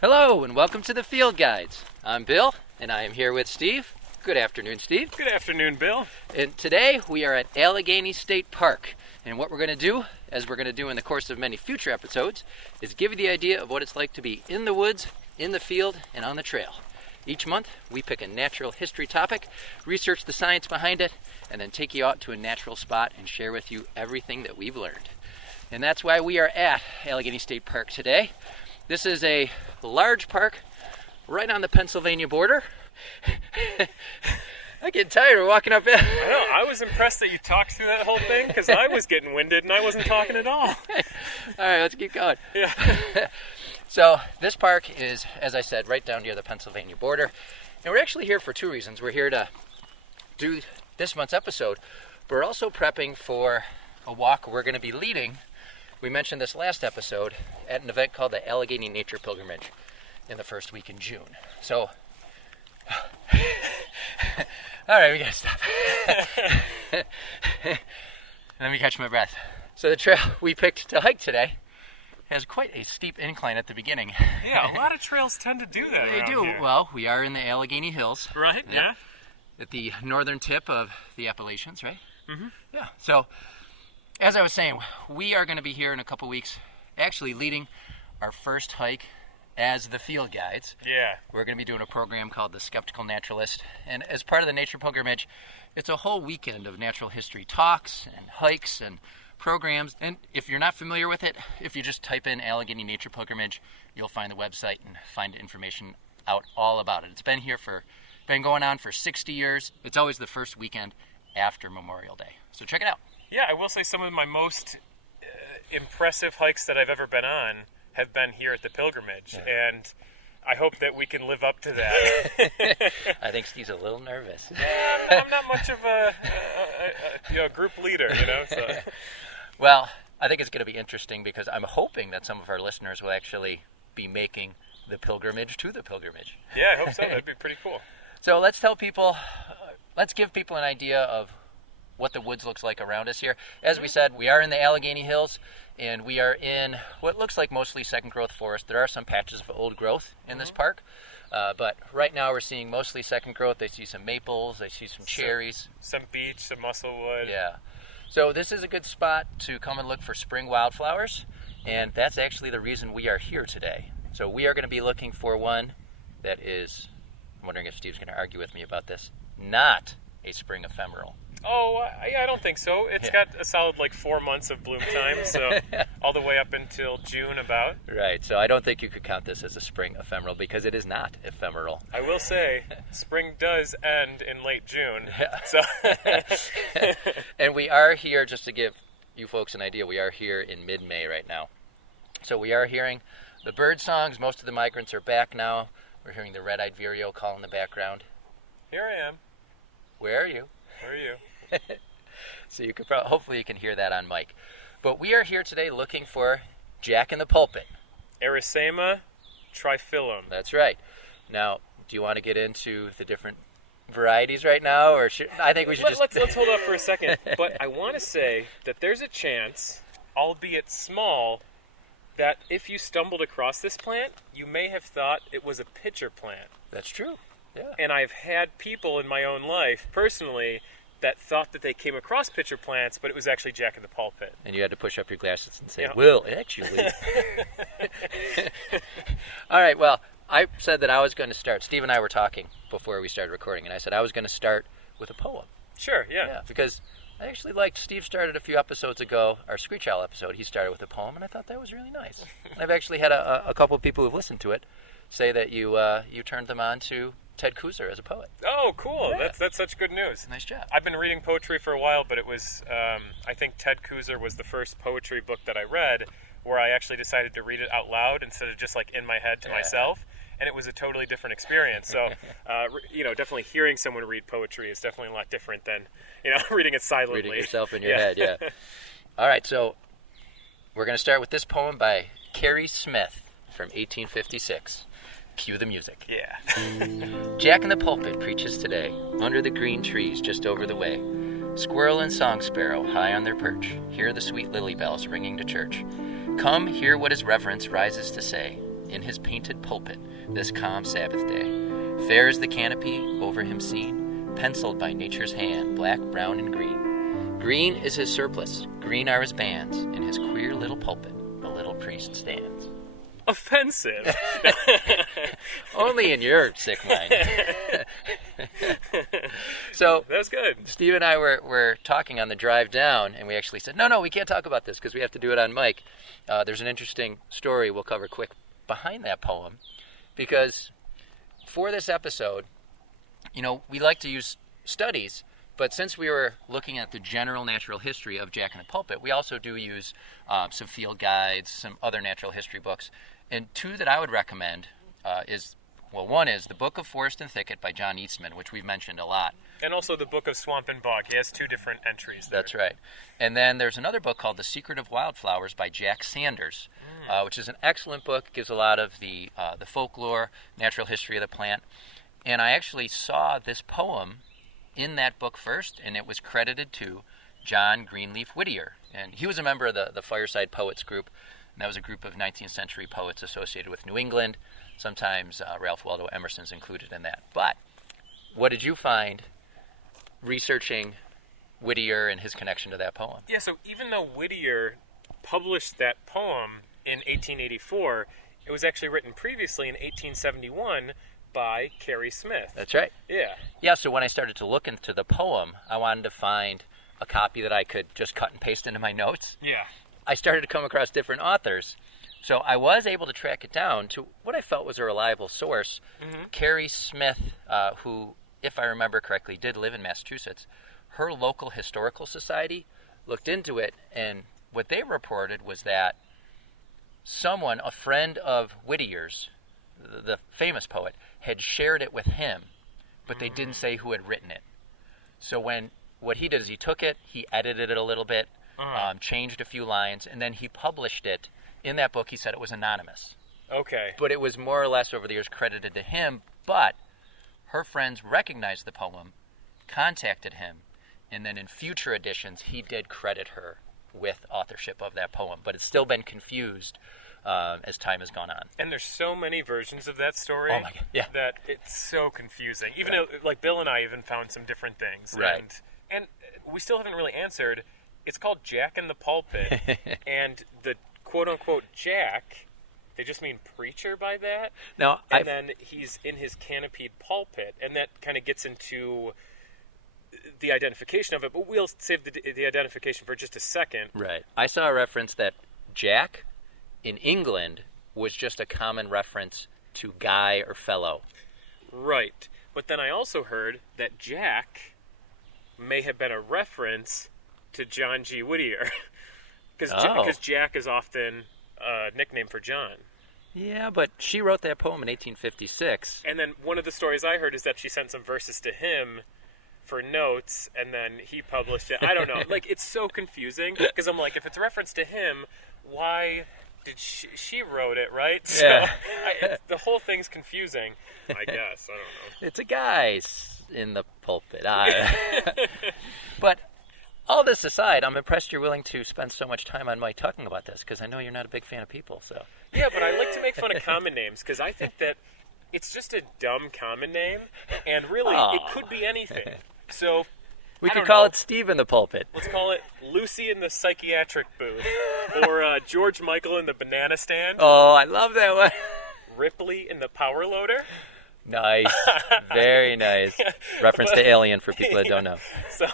Hello and welcome to the Field Guides. I'm Bill and I am here with Steve. Good afternoon, Steve. Good afternoon, Bill. And today we are at Allegheny State Park. And what we're going to do, as we're going to do in the course of many future episodes, is give you the idea of what it's like to be in the woods, in the field, and on the trail. Each month we pick a natural history topic, research the science behind it, and then take you out to a natural spot and share with you everything that we've learned. And that's why we are at Allegheny State Park today. This is a large park right on the Pennsylvania border. I get tired of walking up it. I know. I was impressed that you talked through that whole thing because I was getting winded and I wasn't talking at all. All right, let's keep going. Yeah. So this park is, as I said, right down near the Pennsylvania border. And we're actually here for two reasons. We're here to do this month's episode, but we're also prepping for a walk we're going to be leading. We mentioned this last episode at an event called the Allegheny Nature Pilgrimage in the first week in June. So, all right, we gotta stop. Let me catch my breath. So the trail we picked to hike today has quite a steep incline at the beginning. Yeah, a lot of trails tend to do that. They do. Here. Well, we are in the Allegheny Hills. Right, yeah. At the northern tip of the Appalachians, right? Mm-hmm. Yeah, so as I was saying, we are going to be here in a couple weeks actually leading our first hike as the Field Guides. Yeah. We're going to be doing a program called The Skeptical Naturalist. And as part of the Nature Pilgrimage, it's a whole weekend of natural history talks and hikes and programs. And if you're not familiar with it, if you just type in Allegheny Nature Pilgrimage, you'll find the website and find information out all about it. It's been going on for 60 years. It's always the first weekend after Memorial Day. So check it out. Yeah, I will say some of my most impressive hikes that I've ever been on have been here at the pilgrimage, and I hope that we can live up to that. I think Steve's a little nervous. I'm not much of a group leader, So. Well, I think it's going to be interesting because I'm hoping that some of our listeners will actually be making the pilgrimage to the pilgrimage. Yeah, I hope so. That'd be pretty cool. So let's give people an idea of what the woods looks like around us here. As we said, we are in the Allegheny Hills, and we are in what looks like mostly second growth forest. There are some patches of old growth in this park, but right now we're seeing mostly second growth. I see some maples, I see some cherries. Some beech, some musclewood. Yeah. So this is a good spot to come and look for spring wildflowers, and that's actually the reason we are here today. So we are going to be looking for one that is, I'm wondering if Steve's going to argue with me about this, not a spring ephemeral. Oh, I don't think so. It's got a solid 4 months of bloom time, so all the way up until June about. Right, so I don't think you could count this as a spring ephemeral because it is not ephemeral. I will say, spring does end in late June. Yeah. So. And we are here, just to give you folks an idea, we are here in mid-May right now. So we are hearing the bird songs. Most of the migrants are back now. We're hearing the red-eyed vireo call in the background. Here I am. Where are you? Where are you? So you could hopefully you can hear that on mic. But we are here today looking for Jack-in-the-Pulpit. Arisaema triphyllum. That's right. Now, do you want to get into the different varieties right now, or I think we should let's hold up for a second. But I want to say that there's a chance, albeit small, that if you stumbled across this plant, you may have thought it was a pitcher plant. That's true. Yeah. And I've had people in my own life, personally, that thought that they came across pitcher plants, but it was actually Jack-in-the-Pulpit. And you had to push up your glasses and say, Yeah. Well, actually. All right, well, I said that I was going to start. Steve and I were talking before we started recording, and I said I was going to start with a poem. Sure, yeah. Because I actually liked, Steve started a few episodes ago, our Screech Owl episode, he started with a poem, and I thought that was really nice. And I've actually had a couple of people who've listened to it say that you turned them on to Ted Kooser as a poet. Oh, cool. Yeah. That's such good news. Nice job. I've been reading poetry for a while, but it was, I think Ted Kooser was the first poetry book that I read where I actually decided to read it out loud instead of just in my head to myself. And it was a totally different experience. So, definitely hearing someone read poetry is definitely a lot different than, reading it silently. Reading yourself in your head, yeah. All right, so we're going to start with this poem by Carrie Smith from 1856. Cue the music. Yeah. Jack-in-the-Pulpit preaches today, under the green trees just over the way. Squirrel and song sparrow high on their perch, hear the sweet lily bells ringing to church. Come, hear what his reverence rises to say. in his painted pulpit this calm Sabbath day. Fair is the canopy over him seen, penciled by nature's hand, black, brown, and green. Green is his surplice, green are his bands, in his queer little pulpit a little priest stands. Offensive. Only in your sick mind. So That was good. Steve and I were talking on the drive down, and we actually said, no, we can't talk about this because we have to do it on mic. There's an interesting story we'll cover quick behind that poem, because for this episode, we like to use studies, but since we were looking at the general natural history of Jack-in-the-Pulpit, we also do use some field guides, some other natural history books. And two that I would recommend one is The Book of Forest and Thicket by John Eastman, which we've mentioned a lot. And also the Book of Swamp and Bog. He has 2 different entries there. That's right. And then there's another book called The Secret of Wildflowers by Jack Sanders, which is an excellent book. It gives a lot of the folklore, natural history of the plant. And I actually saw this poem in that book first, and it was credited to John Greenleaf Whittier. And he was a member of the Fireside Poets group, and that was a group of 19th century poets associated with New England. Sometimes Ralph Waldo Emerson's included in that. But what did you find researching Whittier and his connection to that poem? Yeah, so even though Whittier published that poem in 1884, it was actually written previously in 1871 by Carrie Smith. That's right. Yeah. Yeah, so when I started to look into the poem, I wanted to find a copy that I could just cut and paste into my notes. Yeah. I started to come across different authors. So I was able to track it down to what I felt was a reliable source. Carrie Smith, who, if I remember correctly, did live in Massachusetts, her local historical society looked into it, and what they reported was that someone, a friend of Whittier's, the famous poet, had shared it with him, but they didn't say who had written it. So what he did is he took it, he edited it a little bit, changed a few lines, and then he published it. In that book, he said it was anonymous. Okay. But it was more or less over the years credited to him, but her friends recognized the poem, contacted him, and then in future editions, he did credit her with authorship of that poem. But it's still been confused as time has gone on. And there's so many versions of that story Oh my God, yeah. that it's so confusing. Even though, like, Bill and I even found some different things. Right. And we still haven't really answered. It's called Jack-in-the-Pulpit, and the quote-unquote Jack, they just mean preacher by that. Now, and then he's in his canopied pulpit, and that kind of gets into the identification of it, but we'll save the identification for just a second. Right. I saw a reference that Jack in England was just a common reference to guy or fellow. Right. But then I also heard that Jack may have been a reference to John G. Whittier. Because Jack is often a nickname for John. Yeah, but she wrote that poem in 1856. And then one of the stories I heard is that she sent some verses to him for notes, and then he published it. I don't know. Like, it's so confusing, because I'm like, if it's a reference to him, why did she wrote it, right? Yeah. So the whole thing's confusing, I guess. I don't know. It's a guy in the pulpit. But all this aside, I'm impressed you're willing to spend so much time on mic talking about this, because I know you're not a big fan of people. So Yeah, but I like to make fun of common names, because I think that it's just a dumb common name, and really, it could be anything. So we could call it Steve in the Pulpit. Let's call it Lucy in the psychiatric booth, or George Michael in the banana stand. Oh, I love that one. Ripley in the power loader. Nice. Very nice. Reference to Alien for people that don't know. So,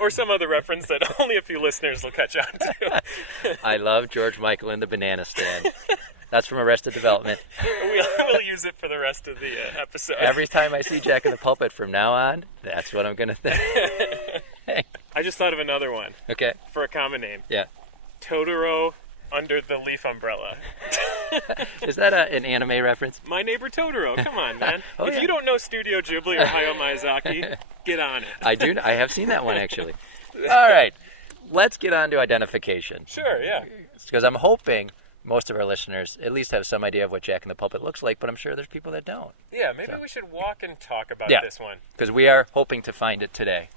or some other reference that only a few listeners will catch on to. I love George Michael in the banana stand. That's from Arrested Development. We'll use it for the rest of the episode. Every time I see Jack in the Pulpit from now on, that's what I'm going to think. I just thought of another one. Okay. For a common name. Yeah. Totoro under the leaf umbrella. Is that an anime reference? My Neighbor Totoro. Come on, man. If you don't know Studio Ghibli or Hayao Miyazaki, get on it. I have seen that one, actually. All right. Let's get on to identification. Sure, yeah. Because I'm hoping most of our listeners at least have some idea of what Jack in the Pulpit looks like, but I'm sure there's people that don't. Yeah, maybe we should walk and talk about this one. Because we are hoping to find it today.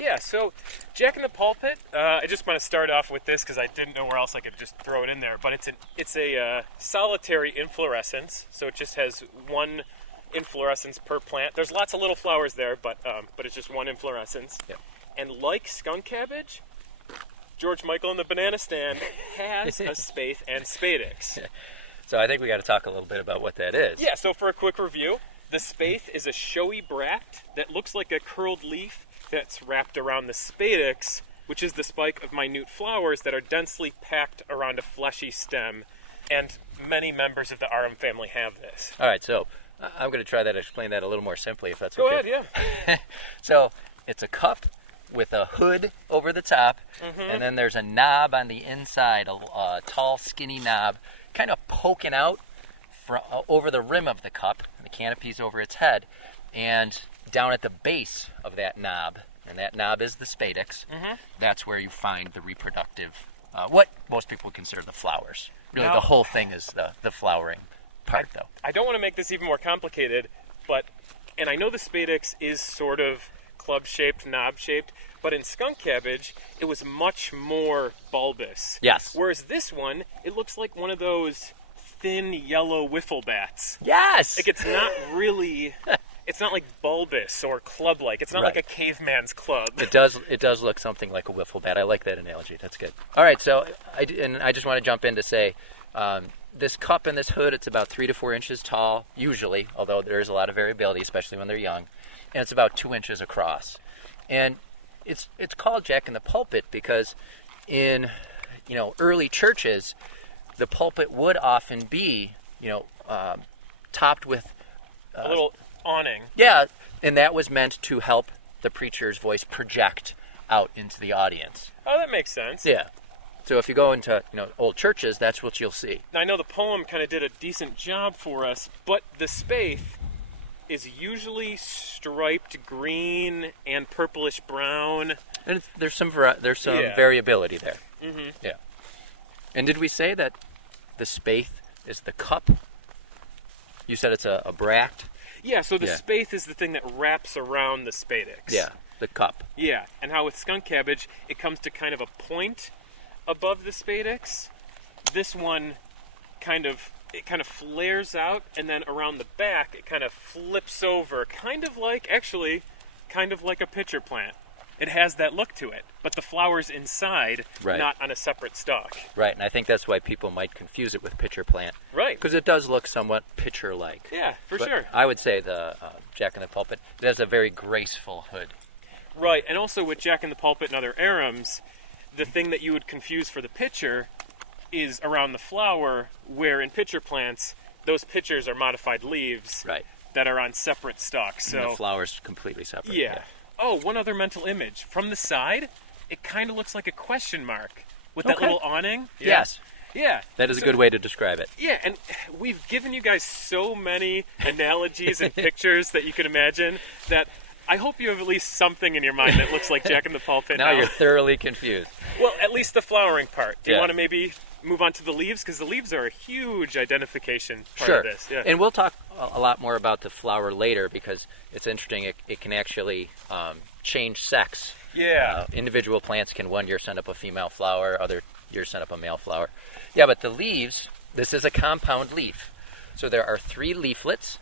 Yeah, so Jack-in-the-Pulpit, I just want to start off with this because I didn't know where else I could just throw it in there, but it's a solitary inflorescence, so it just has one inflorescence per plant. There's lots of little flowers there, but it's just one inflorescence. Yep. And like skunk cabbage, George Michael and the Banana Stand has a spathe and spadix. So I think we got to talk a little bit about what that is. Yeah, so for a quick review, the spathe is a showy bract that looks like a curled leaf that's wrapped around the spadix, which is the spike of minute flowers that are densely packed around a fleshy stem. And many members of the Arum family have this. All right, so I'm going to try that, explain that a little more simply, if that's Go okay. ahead, yeah. So it's a cup with a hood over the top, and then there's a knob on the inside, a tall, skinny knob, kind of poking out over the rim of the cup. The canopy's over its head, and down at the base of that knob, and that knob is the spadix, that's where you find the reproductive, what most people consider the flowers. Really, Now, the whole thing is the flowering part, though. I don't want to make this even more complicated, and I know the spadix is sort of club-shaped, knob-shaped, but in skunk cabbage, it was much more bulbous. Yes. Whereas this one, it looks like one of those thin yellow wiffle bats. Yes! Like, it's not really... It's not like bulbous or club-like. It's not Right. like a caveman's club. It does look something like a wiffle bat. I like that analogy. That's good. All right, so I just want to jump in to say, this cup and this hood, it's about 3 to 4 inches tall, usually, although there's a lot of variability, especially when they're young, and it's about 2 inches across. And it's called Jack-in-the-Pulpit because in early churches, the pulpit would often be topped with A little awning. yeah, and that was meant to help the preacher's voice project out into the audience. Oh, that makes sense. Yeah. So if you go into old churches, that's what you'll see. Now, I know the poem kind of did a decent job for us, but the spathe is usually striped green and purplish brown. And there's some Yeah. variability there. Mm-hmm. Yeah. And did we say that the spathe is the cup? You said it's a bract? Yeah, so the Yeah. spathe is the thing that wraps around the spadix. Yeah, the cup. Yeah, and how with skunk cabbage, it comes to kind of a point above the spadix. This one kind of flares out, and then around the back, it kind of flips over, kind of like a pitcher plant. It has that look to it, but the flower's inside, Right. not on a separate stalk. Right, and I think that's why people might confuse it with pitcher plant. Right. Because it does look somewhat pitcher-like. Yeah, for But sure. I would say the Jack-in-the-Pulpit, it has a very graceful hood. Right, and also with Jack-in-the-Pulpit and other Arums, the thing that you would confuse for the pitcher is around the flower, where in pitcher plants, those pitchers are modified leaves Right. that are on separate stalks. And So the flower's completely separate. yeah. Oh, one other mental image. From the side, it kind of looks like a question mark with that Okay. little awning. Yeah. Yes. Yeah. That is a So- good way to describe it. Yeah, and we've given you guys so many analogies and pictures that you can imagine that I hope you have at least something in your mind that looks like Jack-in-the-Pulpit Now you're thoroughly confused. Well, at least the flowering part. Do you Yeah. want to maybe move on to the leaves? Because the leaves are a huge identification part Sure. of this. Yeah. And we'll talk a lot more about the flower later because it's interesting. It can actually change sex. yeah. Individual plants can one year send up a female flower, other years send up a male flower. Yeah, but the leaves, this is a compound leaf. So there are 3 leaflets,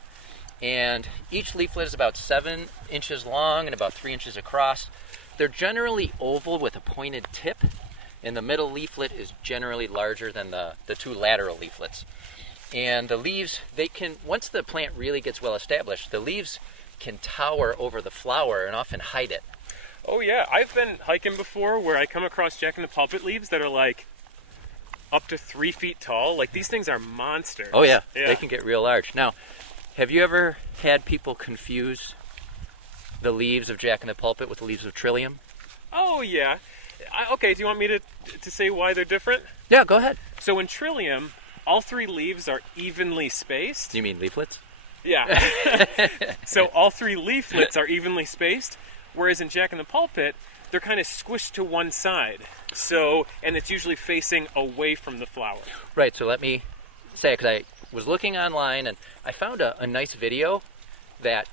and each leaflet is about 7 inches long and about 3 inches across. They're generally oval with a pointed tip, and the middle leaflet is generally larger than the 2 lateral leaflets. And the leaves, once the plant really gets well established, the leaves can tower over the flower and often hide it. Oh, yeah. I've been hiking before where I come across Jack-in-the-Pulpit leaves that are like up to 3 feet tall. Like, these things are monsters. Oh yeah, Yeah. they can get real large. Now, have you ever had people confuse the leaves of Jack-in-the-Pulpit with the leaves of trillium? Oh, yeah. Okay, do you want me to say why they're different? Yeah, go ahead. So in trillium, all 3 leaves are evenly spaced. Do you mean leaflets? Yeah. So all 3 leaflets are evenly spaced, whereas in Jack-in-the-Pulpit, they're kind of squished to one side. So, and it's usually facing away from the flower. Right, so let me say, because I was looking online and I found a nice video that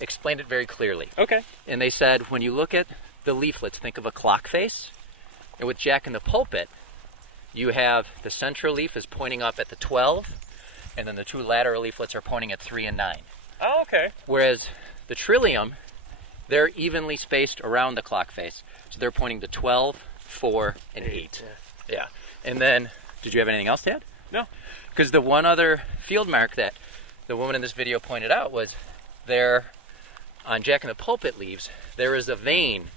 explained it very clearly. Okay. And they said when you look at the leaflets, think of a clock face. And with Jack-in-the-Pulpit, you have the central leaf is pointing up at the 12, and then the two lateral leaflets are pointing at 3 and 9. Oh, okay. Whereas the trillium, they're evenly spaced around the clock face. So they're pointing to 12, 4, and 8. Yeah. And then, did you have anything else to add? No. Because the one other field mark that the woman in this video pointed out was there on Jack-in-the-Pulpit leaves, there is a vein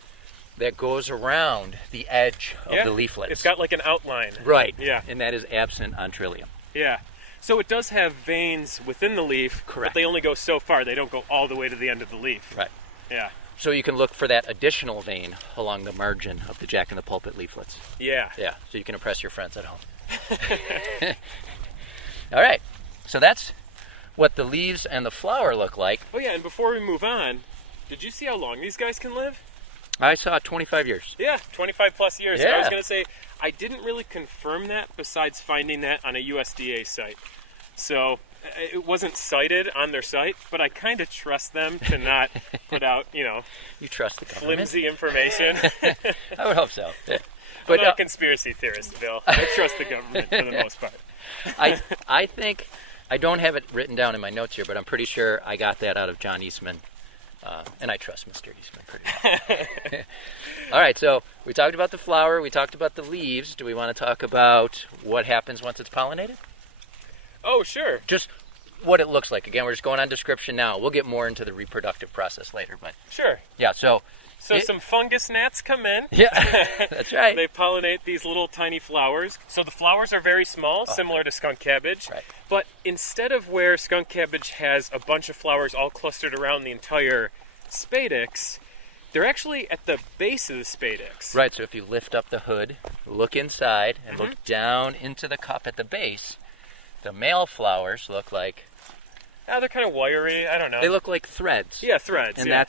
that goes around the edge of the leaflets. It's got like an outline. Right. Yeah. And that is absent on trillium. Yeah. So it does have veins within the leaf, Correct. but they only go so far. They don't go all the way to the end of the leaf. Right. Yeah. So you can look for that additional vein along the margin of the Jack-in-the-Pulpit leaflets. Yeah. Yeah. So you can impress your friends at home. All right. So that's what the leaves and the flower look like. Oh yeah, and before we move on, did you see how long these guys can live? I saw 25 years. Yeah, 25 plus years. Yeah. And I was going to say, I didn't really confirm that besides finding that on a USDA site. So it wasn't cited on their site, but I kind of trust them to not put out, You trust the government? flimsy information. I would hope so. Yeah. But I'm not a conspiracy theorist, Bill. I trust the government for the most part. I think, I don't have it written down in my notes here, but I'm pretty sure I got that out of John Eastman. And I trust Mr. Eastman pretty well. All right, so we talked about the flower, we talked about the leaves. Do we want to talk about what happens once it's pollinated? Oh, sure. Just what it looks like. Again, we're just going on description now. We'll get more into the reproductive process later, but Sure. yeah, so some fungus gnats come in. yeah, that's right. They pollinate these little tiny flowers. So the flowers are very small, similar to skunk cabbage. Right. But instead of where skunk cabbage has a bunch of flowers all clustered around the entire spadix, they're actually at the base of the spadix. Right, so if you lift up the hood, look inside, and look down into the cup at the base, the male flowers look like... Oh, they're kind of wiry. I don't know. They look like threads. Yeah, threads. And yeah.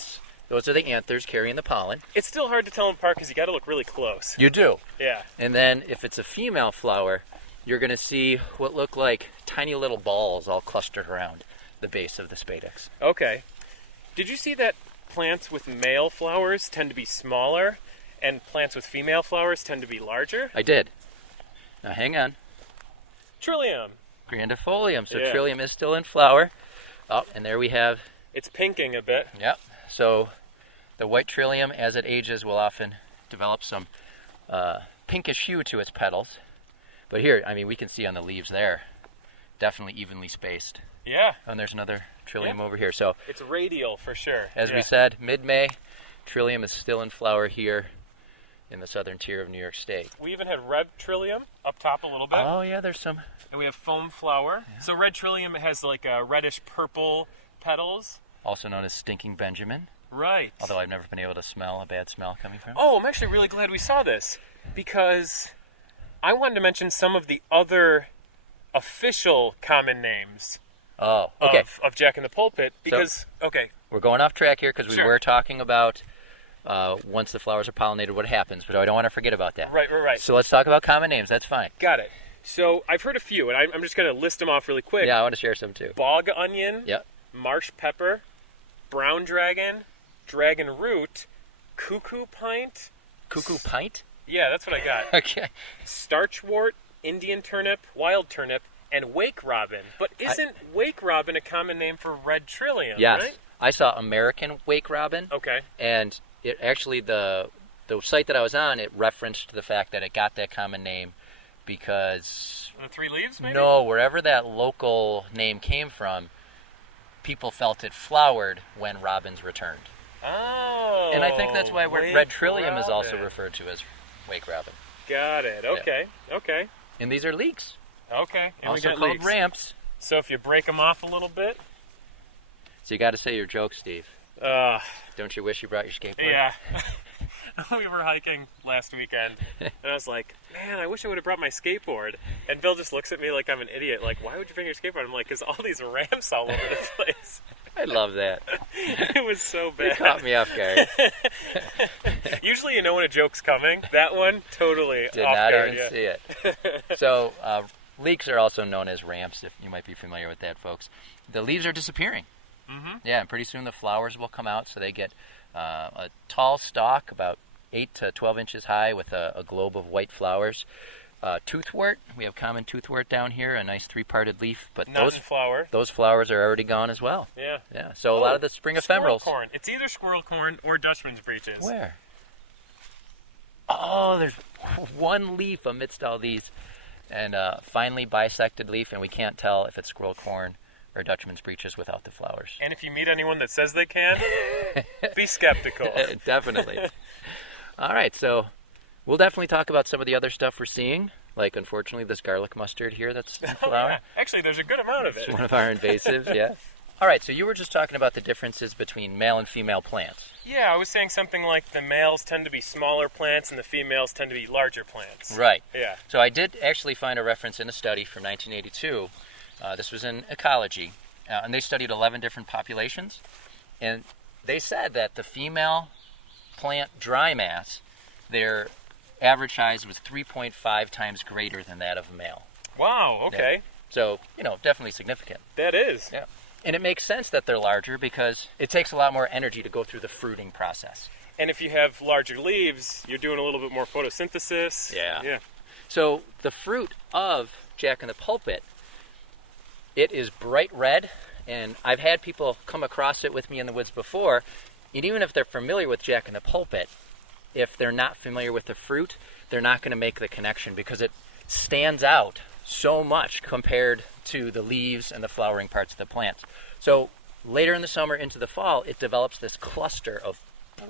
those are the anthers carrying the pollen. It's still hard to tell them apart because you got to look really close. You do. Yeah. And then if it's a female flower, you're going to see what look like tiny little balls all clustered around the base of the spadix. Okay. Did you see that plants with male flowers tend to be smaller and plants with female flowers tend to be larger? I did. Now hang on. Trillium. Grandifolium. So Yeah. trillium is still in flower. Oh, and there we have... It's pinking a bit. Yep. So the white trillium, as it ages, will often develop some pinkish hue to its petals. But here, I mean, we can see on the leaves there, definitely evenly spaced. Yeah. And there's another trillium Yeah. over here. So It's radial for sure. as Yeah. we said, mid-May, trillium is still in flower here in the southern tier of New York State. We even had red trillium up top a little bit. Oh yeah, there's some. And we have foam flower. Yeah. So red trillium has like a reddish purple petals. Also known as stinking Benjamin. Right. Although I've never been able to smell a bad smell coming from it. Oh, I'm actually really glad we saw this because I wanted to mention some of the other official common names Oh, okay. of Jack-in-the-Pulpit because, okay. We're going off track here because we Sure. were talking about once the flowers are pollinated, what happens, but I don't want to forget about that. Right. So let's talk about common names. That's fine. Got it. So I've heard a few, and I'm just going to list them off really quick. Yeah, I want to share some too. Bog onion, Yep. marsh pepper, brown dragon, dragon root, cuckoo pint. Cuckoo pint? Yeah, that's what I got. Okay. Starchwort, Indian turnip, wild turnip, and wake robin. But isn't wake robin a common name for red trillium, Yes. right? I saw American wake robin, Okay. and it actually, the site that I was on, it referenced the fact that it got that common name because, The three leaves, maybe? no, wherever that local name came from, people felt it flowered when robins returned. Oh. And I think that's why wake red trillium is also robin. referred to as wake robin. Got it. Okay. Okay. And these are leeks, Okay. And we also got called leeks. ramps. So if you break them off a little bit, So you got to say your joke, Steve. Don't you wish you brought your skateboard? yeah. We were hiking last weekend, and I was like, man, I wish I would have brought my skateboard. And Bill just looks at me like I'm an idiot, like, why would you bring your skateboard? I'm like, because all these ramps all over the place. I love that. It was so You bad. caught me off guard. Usually you know when a joke's coming. That one, totally Did off not guard, even yeah. see it. So leeks are also known as ramps, if you might be familiar with that, folks. The leaves are disappearing. Mm-hmm. Yeah, and pretty soon the flowers will come out, so they get a tall stalk, about 8 to 12 inches high with a globe of white flowers. Toothwort, we have common toothwort down here, a nice 3-parted leaf, but Not in flower. those flowers are already gone as well. Yeah. Yeah. So a lot of the spring ephemerals. Squirrel corn. It's either squirrel corn or Dutchman's breeches. Where? Oh, there's one leaf amidst all these, and finely bisected leaf, and we can't tell if it's squirrel corn or Dutchman's breeches without the flowers. And if you meet anyone that says they can, be skeptical. Definitely. All right, so we'll definitely talk about some of the other stuff we're seeing, like, unfortunately, this garlic mustard here that's in flower. Yeah. Actually, there's a good amount of it. It's one of our invasives, yeah. All right, so you were just talking about the differences between male and female plants. Yeah, I was saying something like the males tend to be smaller plants and the females tend to be larger plants. Right. Yeah. So I did actually find a reference in a study from 1982. This was in ecology, and they studied 11 different populations, and they said that the female plant dry mass, their average size was 3.5 times greater than that of a male. Wow, okay. Yeah. So, definitely significant. That is. Yeah. And it makes sense that they're larger because it takes a lot more energy to go through the fruiting process. And if you have larger leaves, you're doing a little bit more photosynthesis. Yeah. So the fruit of Jack-in-the-Pulpit, it is bright red, and I've had people come across it with me in the woods before, and even if they're familiar with Jack-in-the-Pulpit, if they're not familiar with the fruit, they're not going to make the connection because it stands out so much compared to the leaves and the flowering parts of the plants. So later in the summer into the fall, it develops this cluster of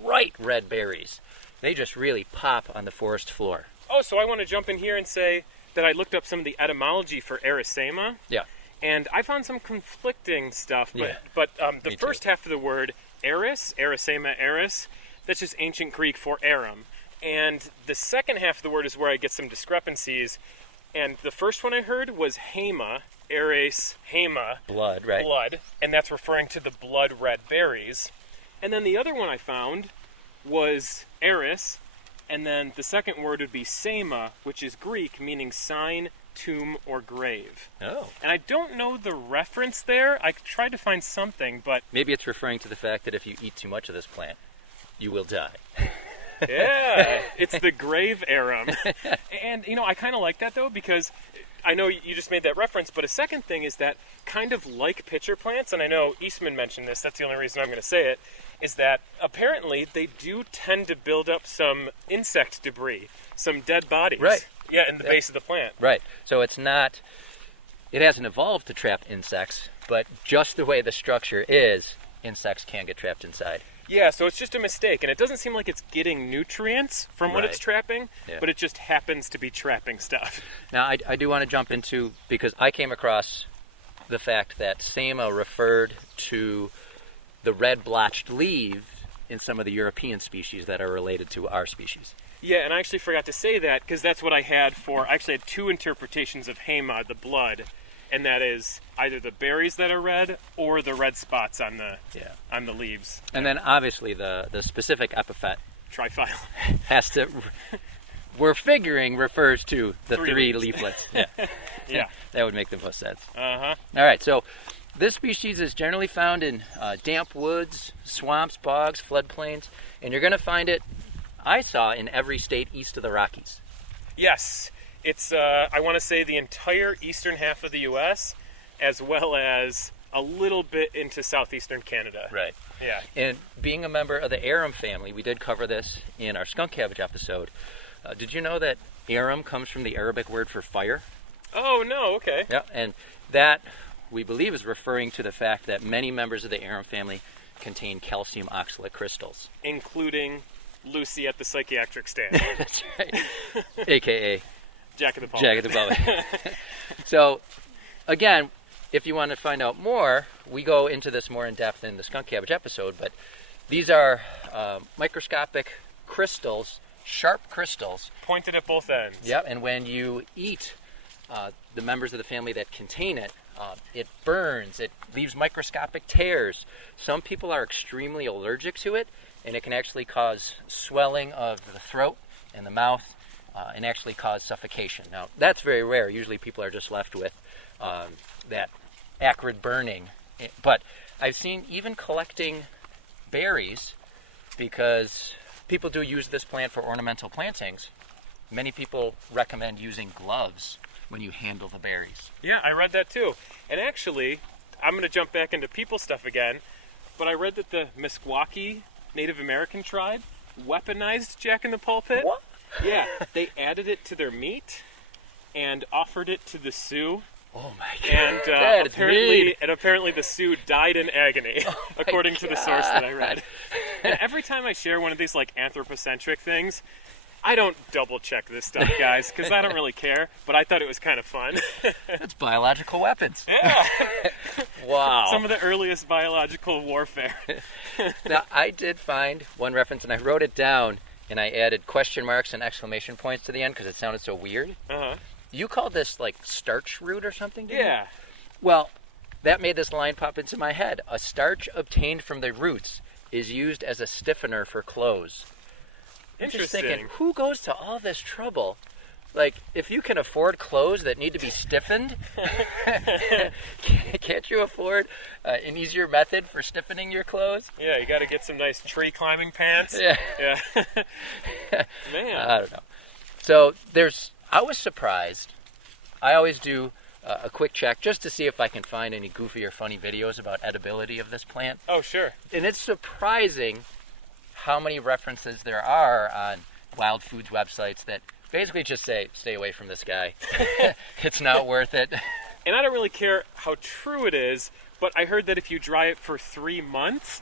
bright red berries. They just really pop on the forest floor. Oh, so I want to jump in here and say that I looked up some of the etymology for Arisaema. Yeah. And I found some conflicting stuff, Yeah. but the Me first too. half of the word Arisaema, that's just ancient Greek for Arum. And the second half of the word is where I get some discrepancies. And the first one I heard was hema, hema, Blood, right? blood, and that's referring to the blood red berries. And then the other one I found was eris, and then the second word would be sema, which is Greek, meaning sign, tomb, or grave. Oh. And I don't know the reference there. I tried to find something, but Maybe it's referring to the fact that if you eat too much of this plant, you will die. yeah, it's the grave arum. And, I kind of like that, though, because I know you just made that reference, but a second thing is that kind of like pitcher plants, and I know Eastman mentioned this, that's the only reason I'm going to say it, is that apparently they do tend to build up some insect debris, some dead bodies. Right. Yeah, in the base of the plant. Right. So it hasn't evolved to trap insects, but just the way the structure is, insects can get trapped inside. Yeah, so it's just a mistake, and it doesn't seem like it's getting nutrients from what it's Right. trapping, Yeah. but it just happens to be trapping stuff. Now, I do want to jump into, because I came across the fact that Sema referred to the red blotched leaves in some of the European species that are related to our species. Yeah, and I actually forgot to say that, because that's what I had I actually had two interpretations of hema, the blood, and that is either the berries that are red or the red spots on the leaves. And then obviously the specific epithet Triphyllum. has to, we're figuring, refers to the Three three leaves. leaflets. Yeah. Yeah. That would make the most sense. Uh-huh. All right, so this species is generally found in damp woods, swamps, bogs, floodplains, and you're going to find it, I saw, in every state east of the Rockies. Yes. It's, I want to say, the entire eastern half of the U.S., as well as a little bit into southeastern Canada. Right. Yeah. And being a member of the Arum family, we did cover this in our skunk cabbage episode. Did you know that Arum comes from the Arabic word for fire? Oh, no, okay. Yeah, and that, we believe, is referring to the fact that many members of the Arum family contain calcium oxalate crystals. Including Lucy at the psychiatric stand. That's right. AKA Jack-in-the-Pulpit. Jack-in-the-Pulpit. So, again, if you want to find out more, we go into this more in depth in the skunk cabbage episode, but these are microscopic crystals, sharp crystals. Pointed at both ends. Yep, and when you eat the members of the family that contain it, it burns, it leaves microscopic tears. Some people are extremely allergic to it, and it can actually cause swelling of the throat and the mouth, and actually cause suffocation. Now, that's very rare. Usually people are just left with that acrid burning. But I've seen even collecting berries, because people do use this plant for ornamental plantings, many people recommend using gloves when you handle the berries. Yeah, I read that too. And actually, I'm going to jump back into people stuff again, but I read that the Meskwaki Native American tribe weaponized Jack-in-the-Pulpit. What? Yeah, they added it to their meat and offered it to the Sioux. Oh my God! And apparently the Sioux died in agony, according to the source that I read. And every time I share one of these like anthropocentric things, I don't double check this stuff, guys, because I don't really care. But I thought it was kind of fun. It's biological weapons. Yeah. Wow. Some of the earliest biological warfare. Now, I did find one reference, and I wrote it down, and I added question marks and exclamation points to the end because it sounded so weird. Uh-huh. You called this like starch root or something? Didn't Yeah. you? Well, that made this line pop into my head. A starch obtained from the roots is used as a stiffener for clothes. I'm just Interesting. thinking, who goes to all this trouble? Like, if you can afford clothes that need to be stiffened, can't you afford an easier method for stiffening your clothes? Yeah, you got to get some nice tree climbing pants. Yeah. Man. I don't know. So I was surprised. I always do a quick check just to see if I can find any goofy or funny videos about edibility of this plant. Oh, sure. And it's surprising how many references there are on wild foods websites that basically just say, stay away from this guy. It's not worth it. And I don't really care how true it is, but I heard that if you dry it for 3 months,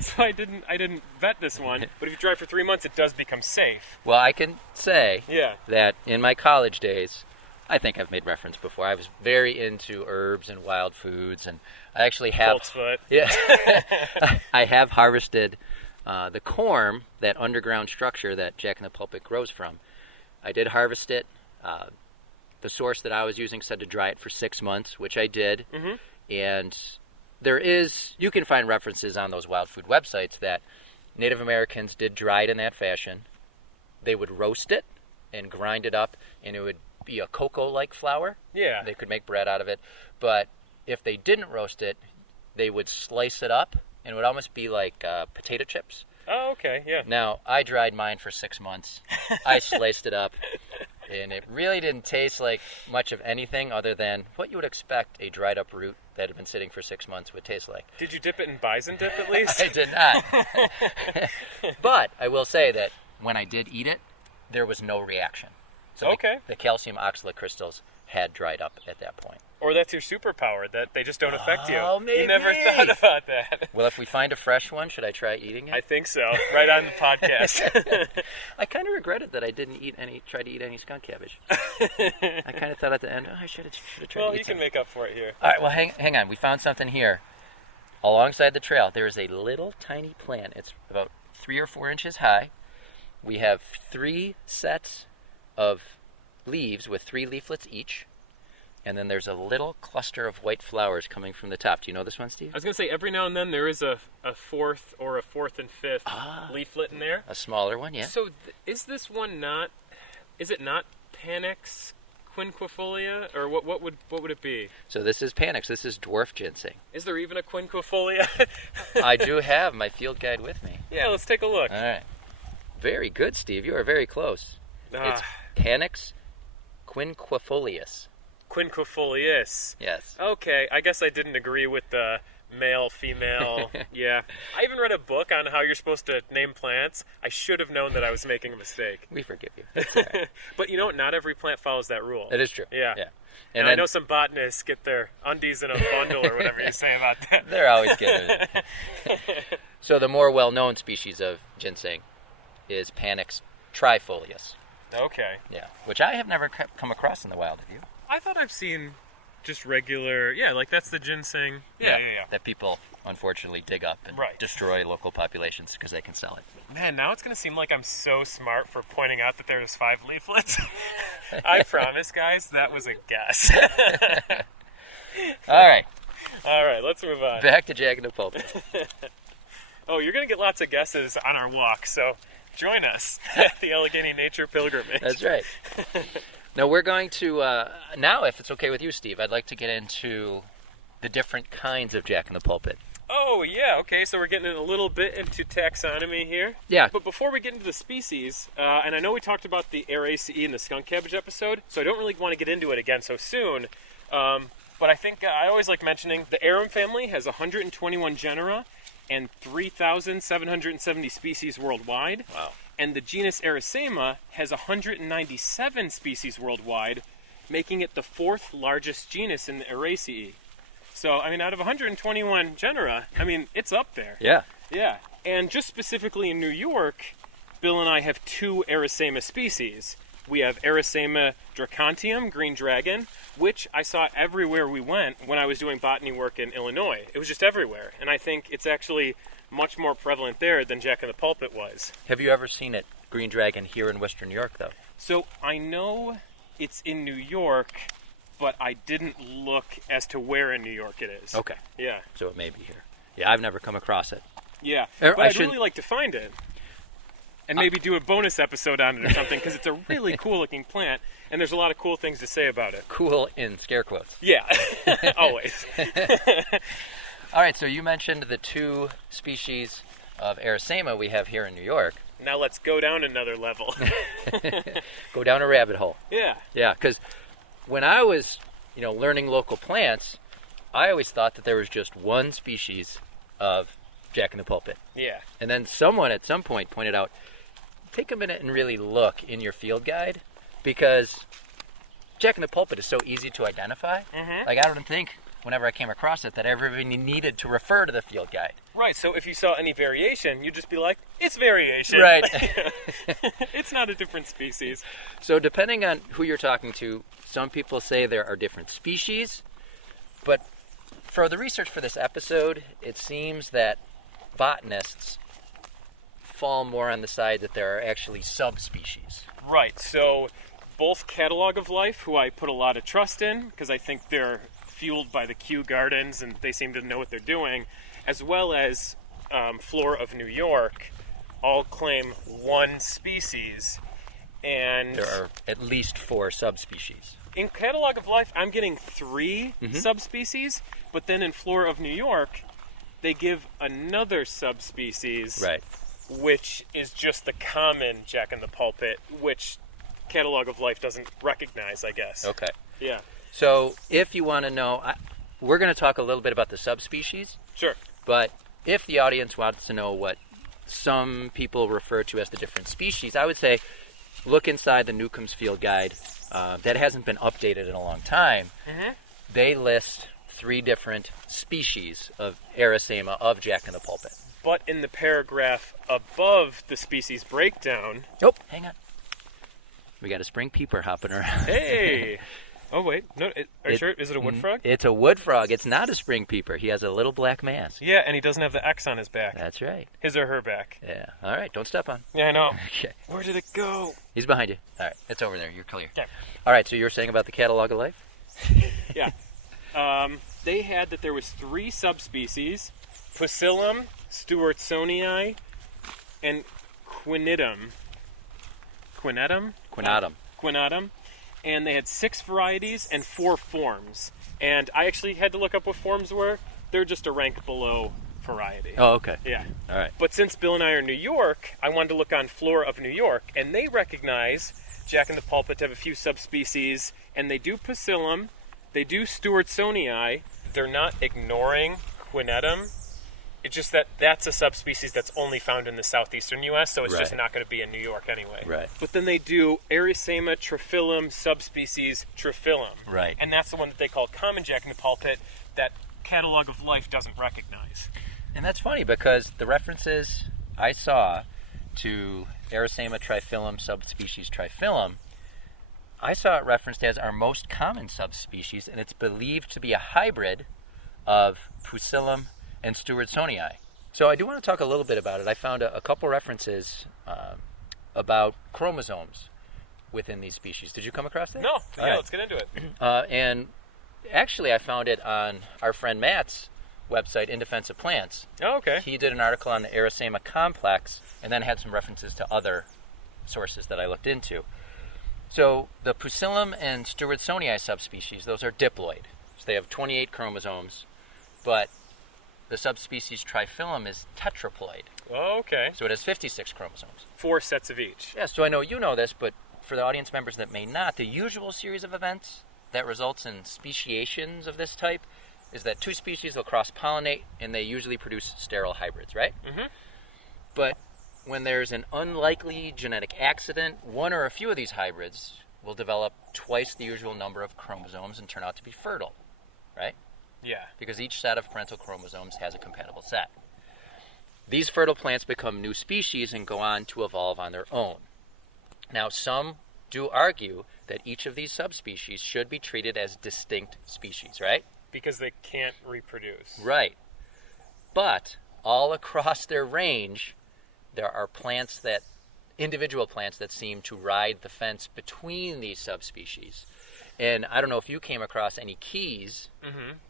so I didn't vet this one, but if you dry it for 3 months, it does become safe. Well, I can say Yeah. that in my college days, I think I've made reference before, I was very into herbs and wild foods, and I actually have... Colt's foot. Yeah. I have harvested the corm, that underground structure that Jack-in-the-Pulpit grows from. I did harvest it. The source that I was using said to dry it for 6 months, which I did. Mm-hmm. And you can find references on those wild food websites that Native Americans did dry it in that fashion. They would roast it and grind it up, and it would be a cocoa-like flour. Yeah. They could make bread out of it. But if they didn't roast it, they would slice it up, and it would almost be like potato chips. Oh, okay, yeah. Now, I dried mine for 6 months. I sliced it up, and it really didn't taste like much of anything other than what you would expect a dried up root that had been sitting for 6 months would taste like. Did you dip it in bison dip at least? I did not. But I will say that when I did eat it, there was no reaction. So Okay. the calcium oxalate crystals had dried up at that point. Or that's your superpower, that they just don't affect you. Oh, maybe. You never thought about that. Well, if we find a fresh one, should I try eating it? I think so. Right on the podcast. I kind of regretted that I didn't try to eat any skunk cabbage. I kind of thought at the end, I should have tried Well, to eat you can some. make up for it here. All right, well, hang on. We found something here. Alongside the trail, there is a little tiny plant. It's about 3 or 4 inches high. We have 3 sets of leaves with 3 leaflets each. And then there's a little cluster of white flowers coming from the top. Do you know this one, Steve? I was going to say, every now and then there is a fourth or a fourth and fifth leaflet in there. A smaller one, yeah. So is this one not, is it not Panax quinquefolia? Or what would it be? So this is Panax. This is dwarf ginseng. Is there even a quinquefolia? I do have my field guide with me. Yeah, let's take a look. All right. Very good, Steve. You are very close. It's Ah, Panax quinquefolius. quinquefolius. Yes. Okay, I guess I didn't agree with the male, female. Yeah. I even read a book on how you're supposed to name plants. I should have known that I was making a mistake. We forgive you. It's all right. But you know what? Not every plant follows that rule. It is true. Yeah. And I then know some botanists get their undies in a bundle or whatever you say about that. they're always getting it. So the more well-known species of ginseng is Panax trifolius. Okay. Yeah. Which I have never come across in the wild. Have you? I thought I've seen just regular, like that's the ginseng. Yeah. That people unfortunately dig up and Right. destroy local populations because they can sell it. Man, now it's going to seem like I'm so smart for pointing out that there's 5 leaflets. I promise, guys, that was a guess. All right. All right, let's move on. Back to Jack-in-the-Pulpit. Oh, you're going to get lots of guesses on our walk, so join us at the Allegheny Nature Pilgrimage. That's right. Now we're going to, now if it's okay with you, Steve, I'd like to get into the different kinds of Jack-in-the-Pulpit. Oh, yeah, okay, so we're getting a little bit into taxonomy here. Yeah. But before we get into the species, and I know we talked about the Arisaea in the skunk cabbage episode, so I don't really want to get into it again so soon. But I think I always like mentioning the Arum family has 121 genera and 3,770 species worldwide. Wow. And the genus Arisaema has 197 species worldwide, making it the 4th largest genus in the Arisaea. So, I mean, out of 121 genera, I mean, it's up there. Yeah. Yeah. And just specifically in New York, Bill and I have 2 Arisaema species. We have Arisaema dracontium, green dragon, which I saw everywhere we went when I was doing botany work in Illinois. It was just everywhere. And I think it's actually much more prevalent there than Jack-in-the-Pulpit was. Have you ever seen it, green dragon, here in Western New York, though? So I know it's in New York, but I didn't look as to where in New York it is. Okay. Yeah. So it may be here. Yeah, I've never come across it. Yeah. Or But I'd really like to find it. And maybe do a bonus episode on it or something, because it's a really cool-looking plant, and there's a lot of cool things to say about it. Cool in scare quotes. Yeah, always. All right, so you mentioned the 2 species of Arisaema we have here in New York. Now let's go down another level. Go down a rabbit hole. Yeah. Yeah, because when I was, learning local plants, I always thought that there was just one species of Jack-in-the-Pulpit. Yeah. And then someone at some point pointed out, take a minute and really look in your field guide, because Jack-in-the-Pulpit is so easy to identify. Mm-hmm. Like, I don't think, whenever I came across it, that everybody needed to refer to the field guide. Right, so if you saw any variation, you'd just be like, it's variation. Right. It's not a different species. So depending on who you're talking to, some people say there are different species, but for the research for this episode, it seems that botanists fall more on the side that there are actually subspecies. Right, so both Catalog of Life, who I put a lot of trust in, because I think they're fueled by the Kew Gardens and they seem to know what they're doing, as well as Flora of New York, all claim one species. And there are at least 4 subspecies. In Catalog of Life, I'm getting 3 subspecies, but then in Flora of New York, they give another subspecies, Right. which is just the common Jack-in-the-Pulpit, which Catalog of Life doesn't recognize, I guess. Okay. Yeah. So if you want to know, we're going to talk a little bit about the subspecies, Sure. but if the audience wants to know what some people refer to as the different species, I would say look inside the Newcomb's Field Guide. That hasn't been updated in a long time. Mm-hmm. They list 3 different species of Arisaema of Jack-in-the-Pulpit. But in the paragraph above the species breakdown... Nope, hang on. We got a spring peeper hopping around. Hey! Oh, wait. No, are you sure? Is it a wood frog? It's a wood frog. It's not a spring peeper. He has a little black mask. Yeah, and he doesn't have the X on his back. That's right. His or her back. Yeah. All right, don't step on. Yeah, I know. Okay. Where did it go? He's behind you. All right, it's over there. You're clear. Okay. All right, so you were saying about the Catalog of Life? Yeah. They had that there was 3 subspecies, Pusillum, Stewartsonii, and Quinatum. Quinatum. And they had 6 varieties and 4 forms. And I actually had to look up what forms were. They're just a rank below variety. Oh, okay. Yeah. All right. But since Bill and I are in New York, I wanted to look on Flora of New York, and they recognize Jack-in-the-Pulpit to have a few subspecies, and they do Pusillum, they do Stewartsonii. They're not ignoring Quinatum. It's just that that's a subspecies that's only found in the southeastern U.S., so it's just not going to be in New York anyway. Right. But then they do Arisaema triphyllum subspecies triphyllum. Right. And that's the one that they call common Jack-in-the-Pulpit that Catalog of Life doesn't recognize. And that's funny because the references I saw to Arisaema triphyllum subspecies triphyllum, I saw it referenced as our most common subspecies, and it's believed to be a hybrid of Pusillum and Stewartsonii. So I do want to talk a little bit about it. I found a couple references about chromosomes within these species. Did you come across that? No. All Yeah, right. let's get into it. And actually I found it on our friend Matt's website, In Defense of Plants. Oh, okay. He did an article on the Arisaema complex and then had some references to other sources that I looked into. So the Pusillum and Stewartsonii subspecies, those are diploid. So they have 28 chromosomes, but the subspecies triphyllum is tetraploid. Oh, okay. So it has 56 chromosomes. 4 sets of each. Yeah, so I know you know this, but for the audience members that may not, the usual series of events that results in speciations of this type is that 2 species will cross-pollinate, and they usually produce sterile hybrids, right? Mm-hmm. But when there's an unlikely genetic accident, one or a few of these hybrids will develop twice the usual number of chromosomes and turn out to be fertile, right? Yeah. Because each set of parental chromosomes has a compatible set. These fertile plants become new species and go on to evolve on their own. Now, some do argue that each of these subspecies should be treated as distinct species, right? Because they can't reproduce. Right. But all across their range, there are individual plants that seem to ride the fence between these subspecies. And I don't know if you came across any keys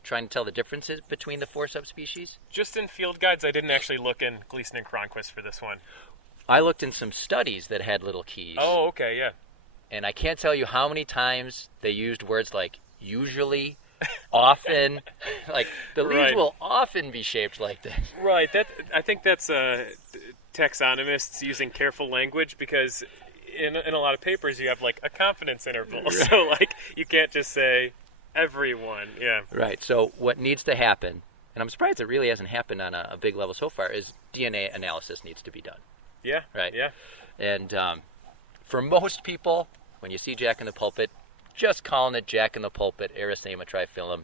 trying to tell the differences between the 4 subspecies. Just in field guides, I didn't actually look in Gleason and Cronquist for this one. I looked in some studies that had little keys. Oh, okay, yeah. And I can't tell you how many times they used words like usually, often. Like, the leaves Right. will often be shaped like this. Right. I think that's taxonomists using careful language, because in a lot of papers you have like a confidence interval. So like you can't just say everyone. Yeah. Right. So what needs to happen, and I'm surprised it really hasn't happened on a big level so far, is DNA analysis needs to be done. Yeah. Right. Yeah. And for most people, when you see Jack-in-the-Pulpit, just calling it Jack-in-the-Pulpit, Arisaema triphyllum,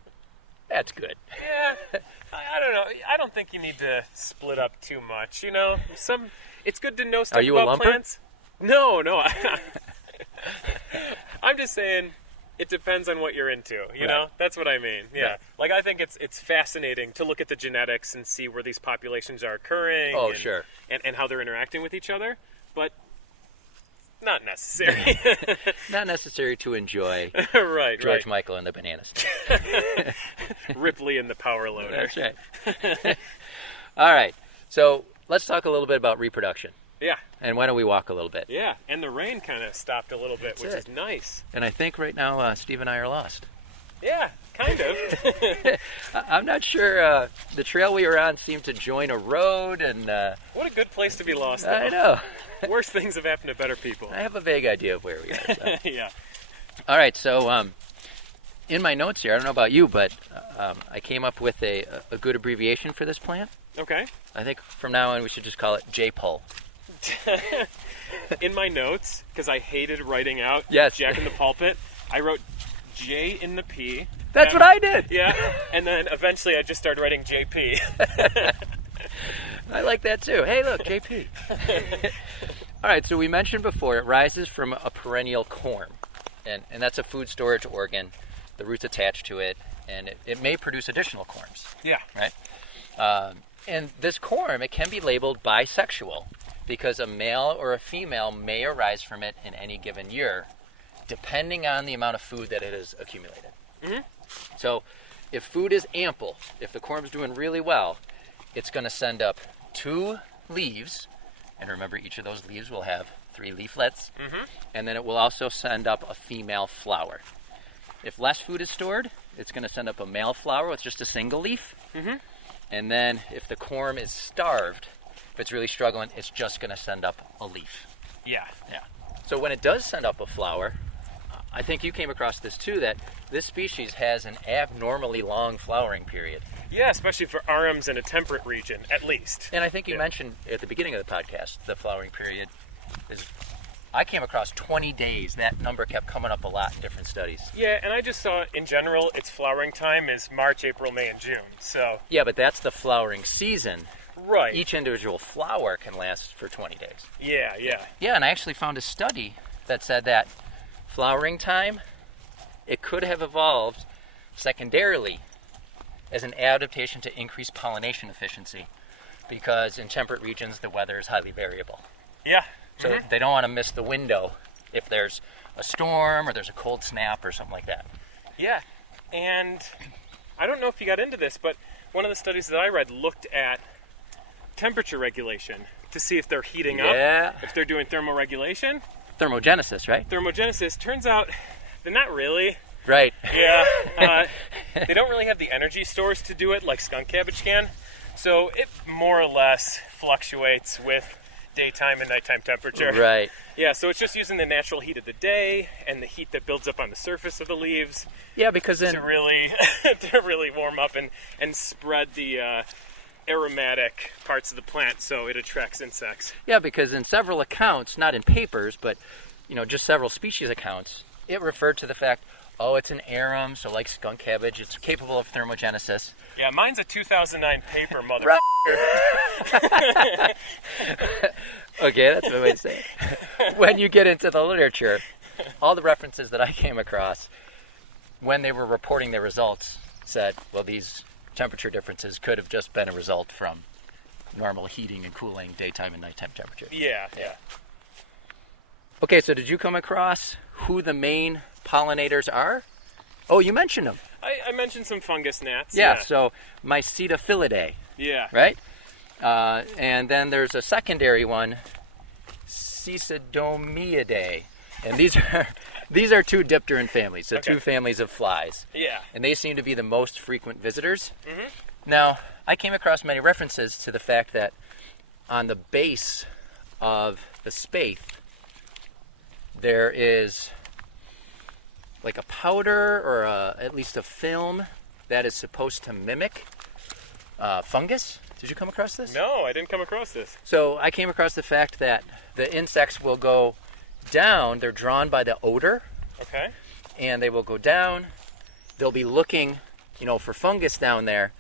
that's good. Yeah. I don't know. I don't think you need to split up too much. You know, it's good to know stuff Are you about a lumper? plants. No. I'm just saying it depends on what you're into. You know, that's what I mean. Yeah. Right. Like I think it's fascinating to look at the genetics and see where these populations are occurring. Oh, and, sure. And how they're interacting with each other, but not necessary. Not necessary to enjoy Right. George Michael and the Banana Stand. Ripley and the Power Loader. That's right. All right. So let's talk a little bit about reproduction. Yeah. And why don't we walk a little bit? Yeah, and the rain kind of stopped a little bit, That's which it. is nice. And I think right now Steve and I are lost. Yeah, kind of. I'm not sure. The trail we were on seemed to join a road, and What a good place to be lost, though. I know. Worse things have happened to better people. I have a vague idea of where we are. So. Yeah. All right, so in my notes here, I don't know about you, but I came up with a good abbreviation for this plant. Okay. I think from now on we should just call it J-Pul. In my notes, because I hated writing out Yes. Jack-in-the-Pulpit, I wrote J in the P. That's what I did. Yeah, and then eventually I just started writing JP. I like that too. Hey, look, JP. All right, so we mentioned before it rises from a perennial corm, and that's a food storage organ. The roots attached to it, and it may produce additional corms, Yeah. right? And this corm, it can be labeled bisexual because a male or a female may arise from it in any given year, depending on the amount of food that it has accumulated. Mm-hmm. So if food is ample, if the corm's doing really well, it's going to send up 2 leaves, and remember each of those leaves will have 3 leaflets, and then it will also send up a female flower. If less food is stored, it's going to send up a male flower with just a single leaf, and then if the corm is starved, if it's really struggling, it's just going to send up a leaf. Yeah. Yeah. So when it does send up a flower, I think you came across this too, that this species has an abnormally long flowering period. Yeah, especially for Arums in a temperate region, at least. And I think you mentioned at the beginning of the podcast, the flowering period is, I came across 20 days. That number kept coming up a lot in different studies. Yeah, and I just saw, in general, its flowering time is March, April, May, and June, so... Yeah, but that's the flowering season. Right. Each individual flower can last for 20 days. Yeah. Yeah, and I actually found a study that said that flowering time, it could have evolved secondarily as an adaptation to increase pollination efficiency, because in temperate regions the weather is highly variable. Yeah. So they don't want to miss the window if there's a storm or there's a cold snap or something like that. Yeah, and I don't know if you got into this, but one of the studies that I read looked at temperature regulation to see if they're heating up, if they're doing thermoregulation. Thermogenesis, right? Thermogenesis, turns out they're not really. Right. Yeah, they don't really have the energy stores to do it like skunk cabbage can. So it more or less fluctuates with daytime and nighttime temperature. Right. Yeah, so it's just using the natural heat of the day and the heat that builds up on the surface of the leaves Yeah, because then to really warm up and spread the aromatic parts of the plant so it attracts insects. yeah, because in several accounts, not in papers, but just several species accounts, it referred to the fact, oh, it's an arum, so like skunk cabbage, it's capable of thermogenesis. Yeah, mine's a 2009 paper, motherfucker. Right. Okay, that's the way to say it. When you get into the literature, all the references that I came across when they were reporting their results said, well, these temperature differences could have just been a result from normal heating and cooling daytime and nighttime temperature. Yeah. Okay, so did you come across who the main pollinators are? Oh, you mentioned them. I mentioned some fungus gnats. Yeah, so Mycetophilidae, Yeah. right? And then there's a secondary one, Cicodomiidae. And these are two dipteran families, so Okay. two families of flies. Yeah. And they seem to be the most frequent visitors. Mm-hmm. Now, I came across many references to the fact that on the base of the spathe, there is like a powder or at least a film that is supposed to mimic fungus. Did you come across this? No, I didn't come across this. So I came across the fact that the insects will go down, they're drawn by the odor, Okay. and they will go down. They'll be looking, for fungus down there,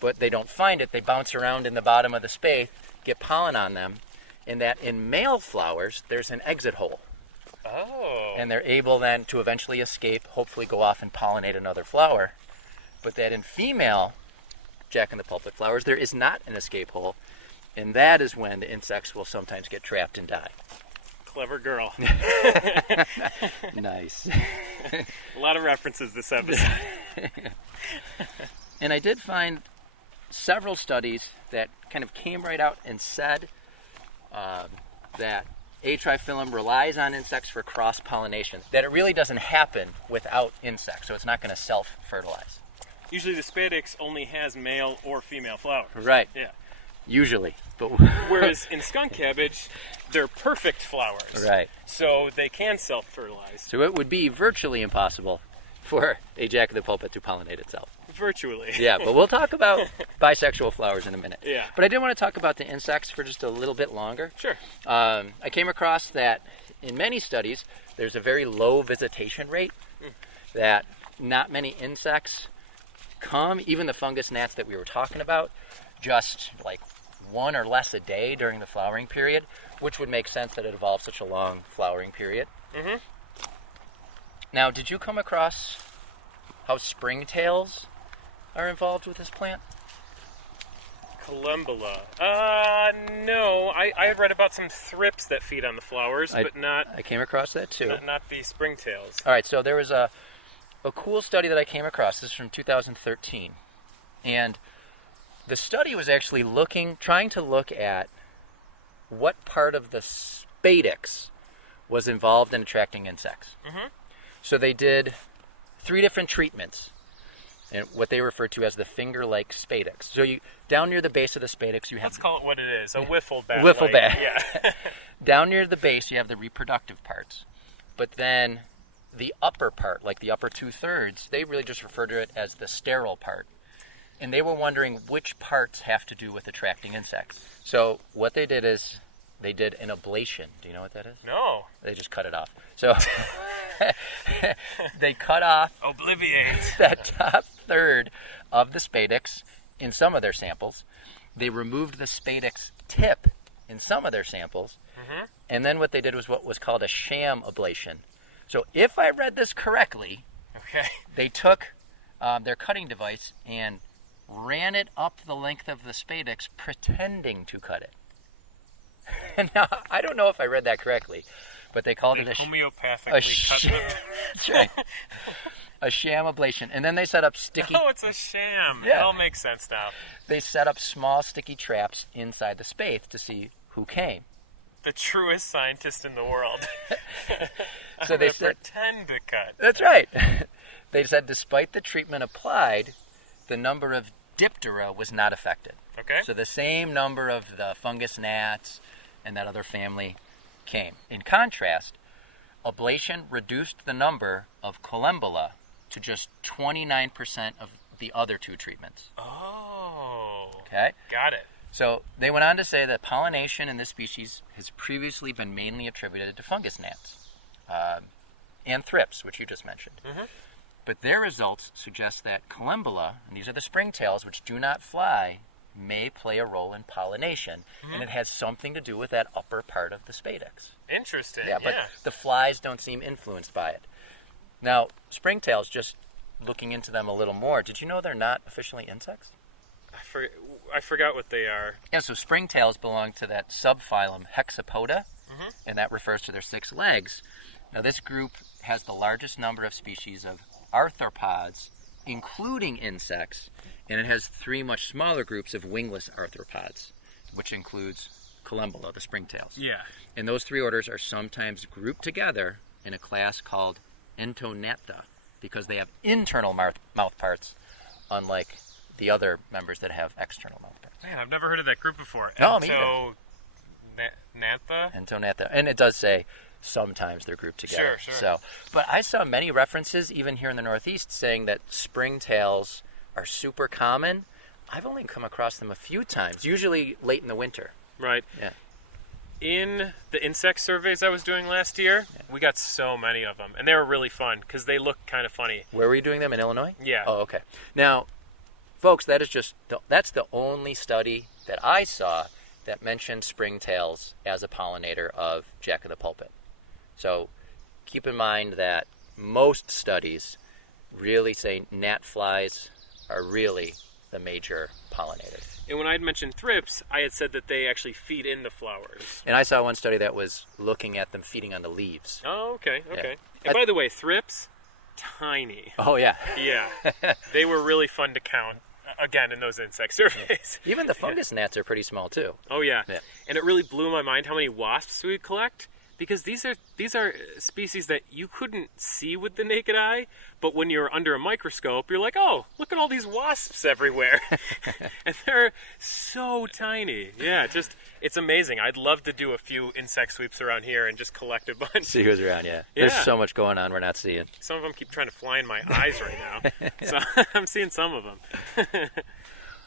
but they don't find it. They bounce around in the bottom of the spathe, get pollen on them, and that in male flowers, there's an exit hole. Oh. And they're able then to eventually escape, hopefully go off and pollinate another flower. But that in female Jack-in-the-Pulpit flowers, there is not an escape hole, and that is when the insects will sometimes get trapped and die. Clever girl. Nice. A lot of references this episode. And I did find several studies that kind of came right out and said that A. triphyllum relies on insects for cross-pollination, that it really doesn't happen without insects, so it's not going to self-fertilize. Usually the spadix only has male or female flowers. Right. Yeah. Usually. But Whereas in skunk cabbage, they're perfect flowers. Right. So they can self-fertilize. So it would be virtually impossible for a Jack-in-the-Pulpit to pollinate itself. Virtually. Yeah, but we'll talk about bisexual flowers in a minute. Yeah. But I did want to talk about the insects for just a little bit longer. Sure. I came across that in many studies, there's a very low visitation rate, that not many insects come, even the fungus gnats that we were talking about, just like one or less a day during the flowering period, which would make sense that it evolved such a long flowering period. Mm-hmm. Now, did you come across how springtails are involved with this plant? Columbella. No. I had read about some thrips that feed on the flowers, but not I came across that too. not the springtails. All right, so there was a cool study that I came across. This is from 2013. And the study was actually trying to look at what part of the spadix was involved in attracting insects. Mm-hmm. So they did 3 different treatments, and what they refer to as the finger-like spadix. So you down near the base of the spadix, you have Let's call it what it is, a wiffle bat. Wiffle bat. Yeah. Down near the base, you have the reproductive parts, but then the upper part, like the upper 2/3, they really just refer to it as the sterile part. And they were wondering which parts have to do with attracting insects. So what they did is they did an ablation. Do you know what that is? No. They just cut it off. So they cut off Obliviate. that top third of the spadix in some of their samples. They removed the spadix tip in some of their samples. Mm-hmm. And then what they did was what was called a sham ablation. So if I read this correctly, Okay. they took their cutting device and ran it up the length of the spadix, pretending to cut it. And now, I don't know if I read that correctly, but they called it a homeopathically cut them. That's right. A sham ablation. And then they set up sticky... Oh, it's a sham. Yeah. It all makes sense now. They set up small sticky traps inside the spathe to see who came. The truest scientist in the world. So they said... pretend to cut. That's right. They said despite the treatment applied, the number of diptera was not affected. Okay. So the same number of the fungus gnats and that other family came. In contrast, ablation reduced the number of collembola to just 29% of the other two treatments. Oh. Okay? Got it. So they went on to say that pollination in this species has previously been mainly attributed to fungus gnats and thrips, which you just mentioned. Mm-hmm. But their results suggest that collembola, and these are the springtails which do not fly, may play a role in pollination, and it has something to do with that upper part of the spadix. Interesting. Yeah, but the flies don't seem influenced by it. Now, springtails, just looking into them a little more, did you know they're not officially insects? I forgot what they are. Yeah, so springtails belong to that subphylum Hexapoda, and that refers to their 6 legs. Now, this group has the largest number of species of arthropods, including insects, and it has 3 much smaller groups of wingless arthropods, which includes collembola, the springtails. Yeah. And those 3 orders are sometimes grouped together in a class called Entognatha, because they have internal mouth parts, unlike the other members that have external mouth parts. Man, I've never heard of that group before. No, me either. Nantha? Entognatha. And it does say sometimes they're grouped together. Sure. So, but I saw many references, even here in the Northeast, saying that springtails are super common. I've only come across them a few times, usually late in the winter. Right. Yeah. In the insect surveys I was doing last year, we got so many of them, and they were really fun because they look kind of funny. Where were you doing them, in Illinois? Yeah. Oh, okay. Now, folks, that's the only study that I saw that mentioned springtails as a pollinator of Jack-in-the-Pulpit. So keep in mind that most studies really say gnat flies are really the major pollinator. And when I had mentioned thrips, I had said that they actually feed in the flowers. And I saw one study that was looking at them feeding on the leaves. Oh, okay. Yeah. And by the way, thrips, tiny. Oh, yeah. Yeah. They were really fun to count, again, in those insect surveys. Even the fungus gnats are pretty small, too. Oh, yeah. Yeah. And it really blew my mind how many wasps we would collect, because these are species that you couldn't see with the naked eye, but when you're under a microscope, you're like, oh, look at all these wasps everywhere. And they're so tiny. Yeah, it's amazing. I'd love to do a few insect sweeps around here and just collect a bunch. See who's around, yeah. There's so much going on we're not seeing. Some of them keep trying to fly in my eyes right now. So I'm seeing some of them.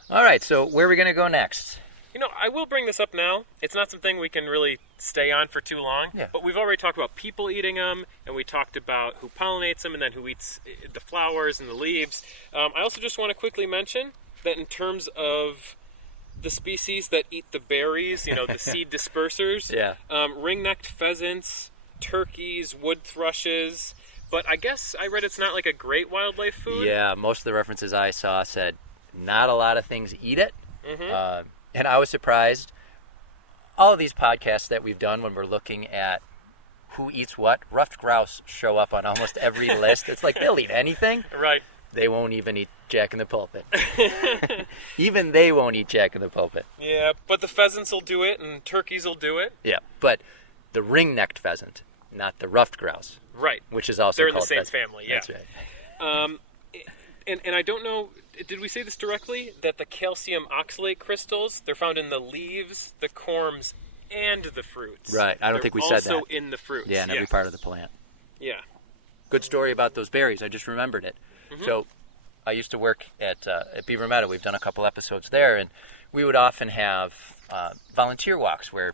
All right, so where are we going to go next? You know, I will bring this up now. It's not something we can really stay on for too long. Yeah. But we've already talked about people eating them, and we talked about who pollinates them, and then who eats the flowers and the leaves. I also just want to quickly mention that in terms of the species that eat the berries, the seed dispersers, ring-necked pheasants, turkeys, wood thrushes. But I guess I read it's not like a great wildlife food. Yeah, most of the references I saw said not a lot of things eat it. Mm-hmm. And I was surprised. All of these podcasts that we've done when we're looking at who eats what, ruffed grouse show up on almost every list. It's like they'll eat anything. Right. They won't even eat Jack-in-the-Pulpit. Even they won't eat Jack-in-the-Pulpit. Yeah, but the pheasants will do it, and turkeys will do it. Yeah, but the ring-necked pheasant, not the ruffed grouse. Right. Which is also They're in the called same pheasant. family, yeah. That's right. And I don't know, did we say this directly? That the calcium oxalate crystals, they're found in the leaves, the corms, and the fruits. Right, I don't think we said that. Also in the fruits. Yeah, in every part of the plant. Yeah. Good story about those berries. I just remembered it. Mm-hmm. So I used to work at Beaver Meadow. We've done a couple episodes there, and we would often have volunteer walks where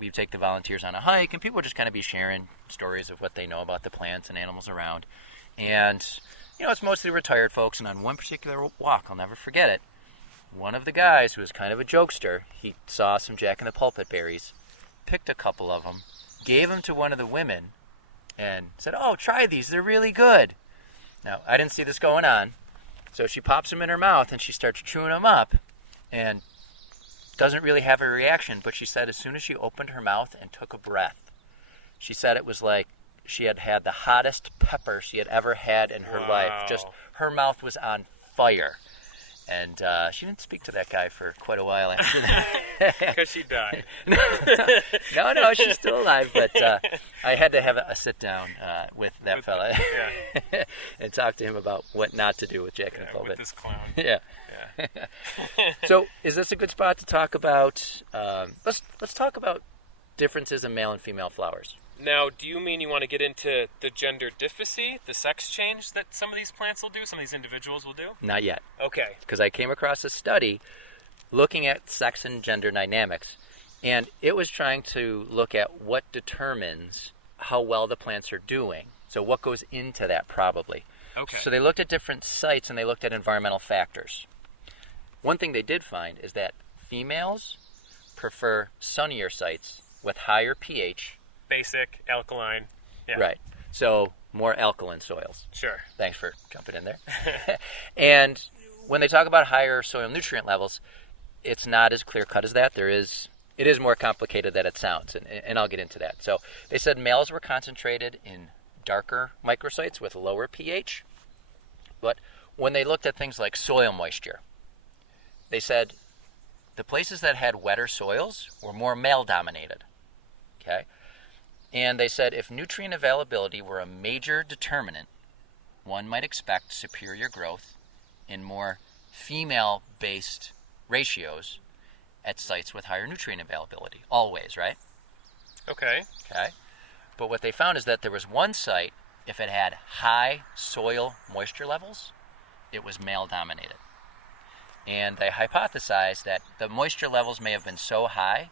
we'd take the volunteers on a hike, and people would just kind of be sharing stories of what they know about the plants and animals around. And it's mostly retired folks, and on one particular walk, I'll never forget it, one of the guys who was kind of a jokester, he saw some Jack-in-the-Pulpit berries, picked a couple of them, gave them to one of the women, and said, oh, try these, they're really good. Now, I didn't see this going on, so she pops them in her mouth, and she starts chewing them up, and doesn't really have a reaction, but she said as soon as she opened her mouth and took a breath, she said it was like she had had the hottest pepper she had ever had in her life. Just her mouth was on fire. And she didn't speak to that guy for quite a while after that. Because she died. No, she's still alive. But I had to have a sit down with that fella and talk to him about what not to do with Jack-in-the-Pulpit. With this clown. Yeah. So, is this a good spot to talk about? Let's talk about differences in male and female flowers. Now, do you mean you want to get into the gender differency, the sex change that some of these plants will do, some of these individuals will do? Not yet. Okay. Because I came across a study looking at sex and gender dynamics, and it was trying to look at what determines how well the plants are doing. So what goes into that probably. Okay. So they looked at different sites and they looked at environmental factors. One thing they did find is that females prefer sunnier sites with higher pH. Basic, alkaline. Yeah. Right. So more alkaline soils. Sure. Thanks for jumping in there. And when they talk about higher soil nutrient levels, it's not as clear-cut as that. It is more complicated than it sounds, and I'll get into that. So they said males were concentrated in darker microsites with lower pH, but when they looked at things like soil moisture, they said the places that had wetter soils were more male-dominated. Okay? And they said if nutrient availability were a major determinant, one might expect superior growth in more female-based ratios at sites with higher nutrient availability. Always, right? Okay. Okay. But what they found is that there was one site, if it had high soil moisture levels, it was male-dominated. And they hypothesized that the moisture levels may have been so high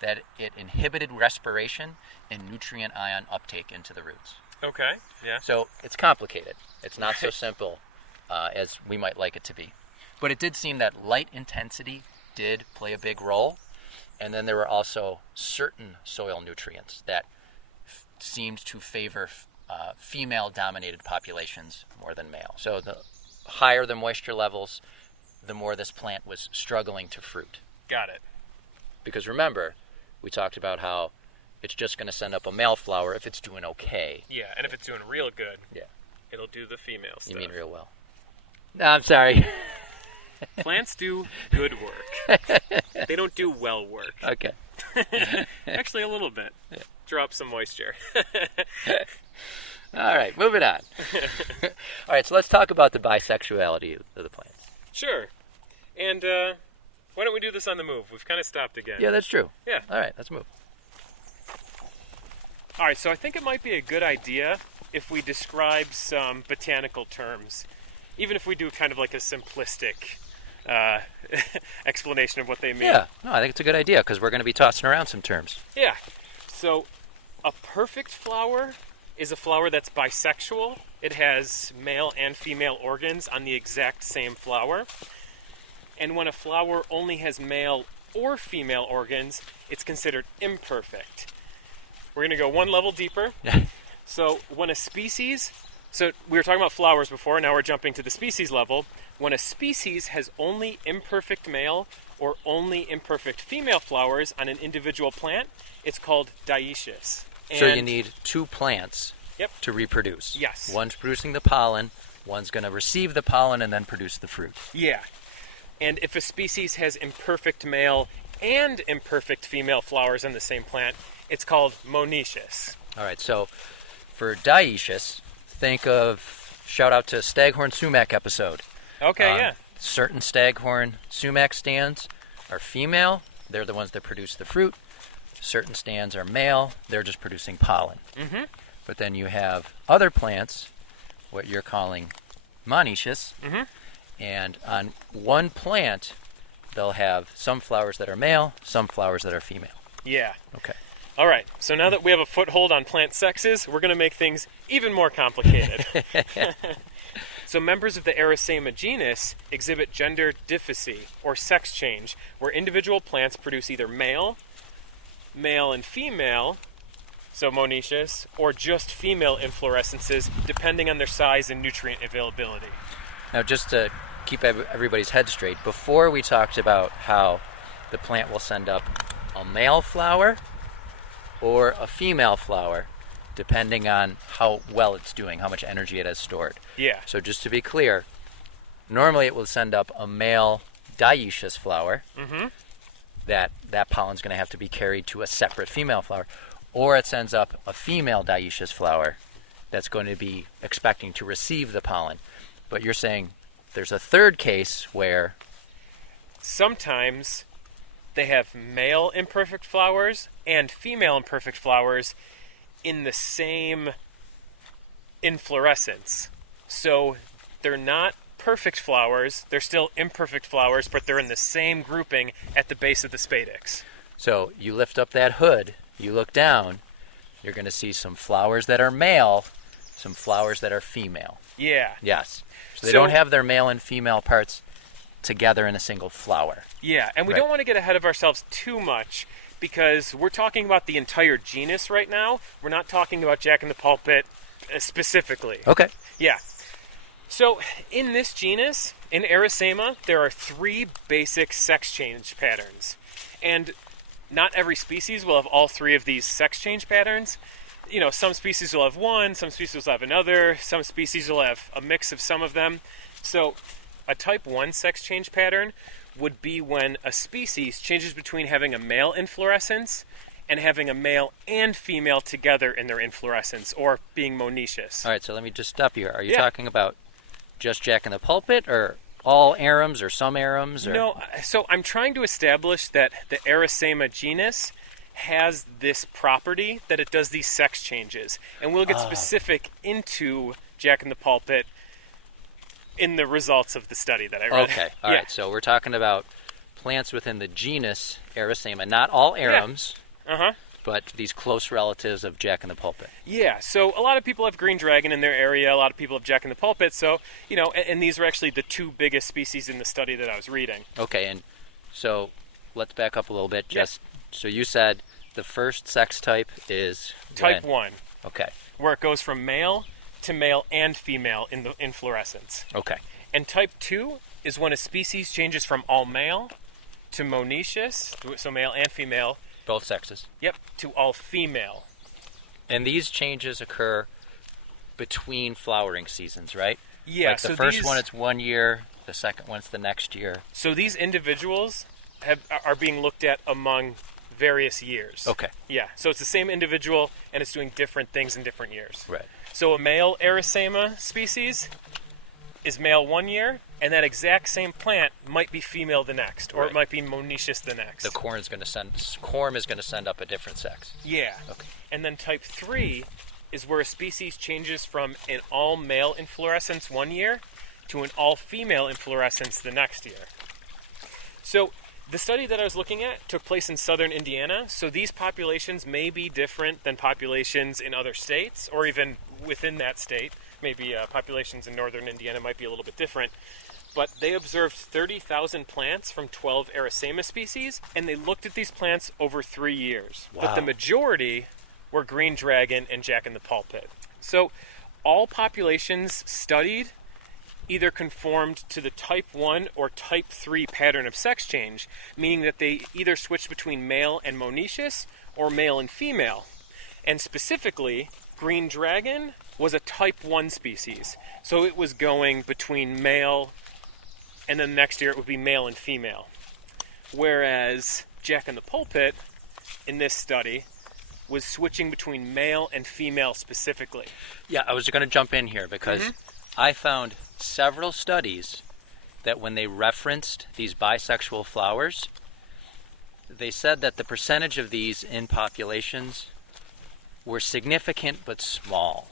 that it inhibited respiration and nutrient ion uptake into the roots. Okay, yeah. So it's complicated. It's not so simple as we might like it to be. But it did seem that light intensity did play a big role. And then there were also certain soil nutrients that seemed to favor female-dominated populations more than male. So the higher the moisture levels, the more this plant was struggling to fruit. Got it. Because remember, we talked about how it's just going to send up a male flower if it's doing okay. Yeah, and if it's doing real good, yeah, it'll do the female stuff. You mean real well. No, I'm sorry. Plants do good work. They don't do well work. Okay. Actually, a little bit. Yeah. Drop some moisture. All right, moving on. All right, so let's talk about the bisexuality of the plants. Sure. And why don't we do this on the move? We've kind of stopped again. Yeah, that's true. Yeah. All right, let's move. All right, so I think it might be a good idea if we describe some botanical terms, even if we do kind of like a simplistic explanation of what they mean. Yeah, no, I think it's a good idea because we're going to be tossing around some terms. Yeah. So a perfect flower is a flower that's bisexual. It has male and female organs on the exact same flower. And when a flower only has male or female organs, it's considered imperfect. We're going to go one level deeper. So when a species, so we were talking about flowers before, now we're jumping to the species level. When a species has only imperfect male or only imperfect female flowers on an individual plant, it's called dioecious. So you need two plants to reproduce. Yes. One's producing the pollen, one's going to receive the pollen and then produce the fruit. Yeah. And if a species has imperfect male and imperfect female flowers on the same plant, it's called monoecious. All right, so for dioecious, think of, shout out to Staghorn Sumac episode. Okay, yeah. Certain Staghorn Sumac stands are female, they're the ones that produce the fruit. Certain stands are male, they're just producing pollen. Mm-hmm. But then you have other plants, what you're calling monoecious, and on one plant, they'll have some flowers that are male, some flowers that are female. Yeah. Okay. All right, so now that we have a foothold on plant sexes, we're going to make things even more complicated. So members of the Arisaema genus exhibit gender differency, or sex change, where individual plants produce either male and female, so monoecious, or just female inflorescences, depending on their size and nutrient availability. Now, just to keep everybody's head straight, before we talked about how the plant will send up a male flower or a female flower, depending on how well it's doing, how much energy it has stored. Yeah. So just to be clear, normally it will send up a male dioecious flower. Mm-hmm. That pollen's going to have to be carried to a separate female flower. Or it sends up a female dioecious flower that's going to be expecting to receive the pollen. But you're saying there's a third case where... Sometimes they have male imperfect flowers and female imperfect flowers in the same inflorescence. So they're not perfect flowers, they're still imperfect flowers, but they're in the same grouping at the base of the spadix. So you lift up that hood, you look down, you're going to see some flowers that are male, some flowers that are female. Yeah. Yes. So they don't have their male and female parts together in a single flower. Yeah, and we don't want to get ahead of ourselves too much because we're talking about the entire genus right now. We're not talking about Jack-in-the-Pulpit specifically. Okay. Yeah. So in this genus, in Arisaema, there are 3 basic sex change patterns. And not every species will have all 3 of these sex change patterns. You know, some species will have one, some species will have another, some species will have a mix of some of them. So a type 1 sex change pattern would be when a species changes between having a male inflorescence and having a male and female together in their inflorescence, or being monoecious. All right, so let me just stop you. Are you talking about just Jack-in-the-Pulpit, or all Arums, or some Arums? Or... No, so I'm trying to establish that the Arisaema genus has this property that it does these sex changes. And we'll get specific into Jack-in-the-Pulpit in the results of the study that I read. Okay, all right. So we're talking about plants within the genus Arisaema, not all Arums, but these close relatives of Jack-in-the-Pulpit. Yeah, so a lot of people have green dragon in their area, a lot of people have Jack-in-the-Pulpit, so, you know, and these are actually the 2 biggest species in the study that I was reading. Okay, and so let's back up a little bit. So you said the first sex type is... Type 1. Okay. Where it goes from male to male and female in the inflorescence. Okay. And type 2 is when a species changes from all male to monoecious, so male and female. Both sexes. Yep, to all female. And these changes occur between flowering seasons, right? Yeah. Like the first one, it's 1 year. The second one's the next year. So these individuals are being looked at among various years. Okay. Yeah. So it's the same individual, and it's doing different things in different years. Right. So a male Arisaema species is male 1 year, and that exact same plant might be female the next, or it might be monoecious the next. The corm is going to send up a different sex. Yeah. Okay. And then type 3 is where a species changes from an all-male inflorescence 1 year to an all-female inflorescence the next year. So the study that I was looking at took place in southern Indiana, so these populations may be different than populations in other states, or even within that state. Maybe populations in northern Indiana might be a little bit different. But they observed 30,000 plants from 12 Arisaema species, and they looked at these plants over 3 years. Wow. But the majority were green dragon and Jack-in-the-Pulpit. So all populations studied either conformed to the type 1 or type 3 pattern of sex change, meaning that they either switched between male and monoecious or male and female. And specifically, green dragon was a type 1 species. So it was going between male, and then next year it would be male and female. Whereas Jack-in-the-Pulpit, in this study, was switching between male and female specifically. Yeah, I was going to jump in here because I found several studies that when they referenced these bisexual flowers, they said that the percentage of these in populations were significant but small.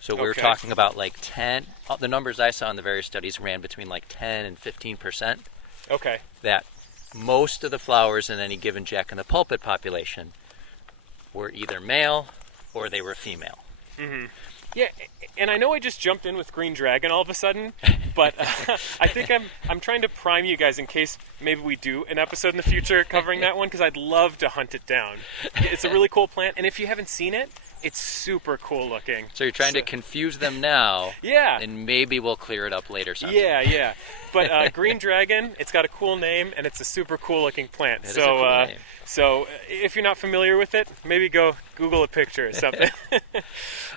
So we were talking about like 10, the numbers I saw in the various studies ran between like 10 and 15%. Okay. That most of the flowers in any given Jack-in-the-Pulpit population were either male or they were female. Mm-hmm. Yeah, and I know I just jumped in with green dragon all of a sudden, but I think I'm trying to prime you guys in case maybe we do an episode in the future covering that one, because I'd love to hunt it down. It's a really cool plant, and if you haven't seen it, It's super cool looking. So you're trying to confuse them now. Yeah. And maybe we'll clear it up later sometime. Yeah. But green dragon, it's got a cool name, and it's a super cool looking plant. It is a cool name. So if you're not familiar with it, maybe go Google a picture or something.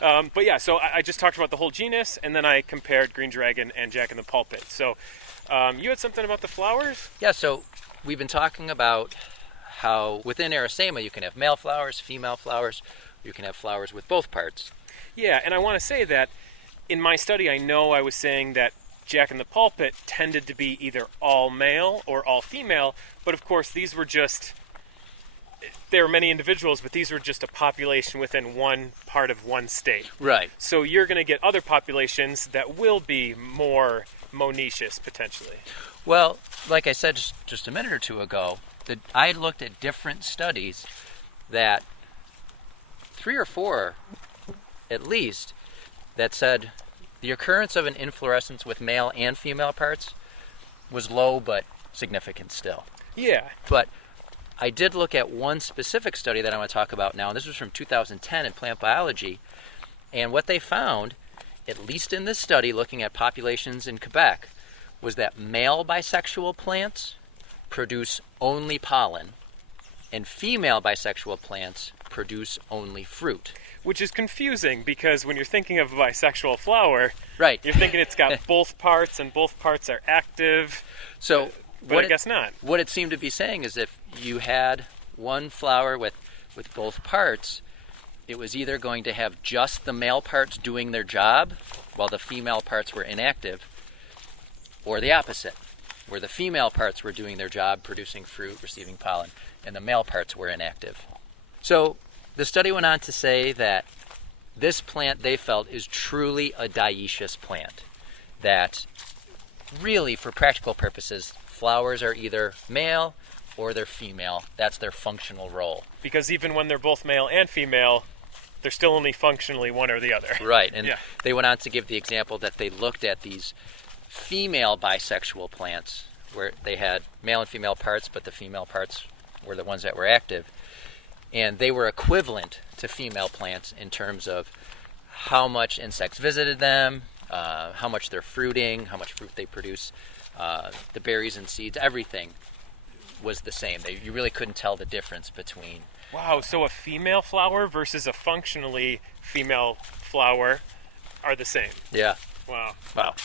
But yeah, so I just talked about the whole genus, and then I compared green dragon and Jack-in-the-Pulpit. So you had something about the flowers? Yeah, so we've been talking about how within Arisaema you can have male flowers, female flowers, you can have flowers with both parts. Yeah, and I want to say that in my study, I know I was saying that Jack-in-the-Pulpit tended to be either all male or all female, but of course these were just, there are many individuals, but these were just a population within one part of one state. Right. So you're going to get other populations that will be more monoecious potentially. Well, like I said just a minute or two ago, I looked at different studies that 3 or 4 at least that said the occurrence of an inflorescence with male and female parts was low but significant still. Yeah. But I did look at one specific study that I want to talk about now, and this was from 2010 in plant biology, and what they found, at least in this study looking at populations in Quebec, was that male bisexual plants produce only pollen, and female bisexual plants produce only fruit. Which is confusing because when you're thinking of a bisexual flower, right, you're thinking it's got both parts and both parts are active. So, but I guess not. What it seemed to be saying is if you had one flower with both parts, it was either going to have just the male parts doing their job while the female parts were inactive, or the opposite, where the female parts were doing their job, producing fruit, receiving pollen, and the male parts were inactive. So the study went on to say that this plant, they felt, is truly a dioecious plant. That really, for practical purposes, flowers are either male or they're female. That's their functional role. Because even when they're both male and female, they're still only functionally one or the other. Right, and they went on to give the example that they looked at these female bisexual plants where they had male and female parts, but the female parts were the ones that were active. And they were equivalent to female plants in terms of how much insects visited them, how much they're fruiting, how much fruit they produce, the berries and seeds, everything was the same. You really couldn't tell the difference between... Wow, so a female flower versus a functionally female flower are the same. Yeah. Wow.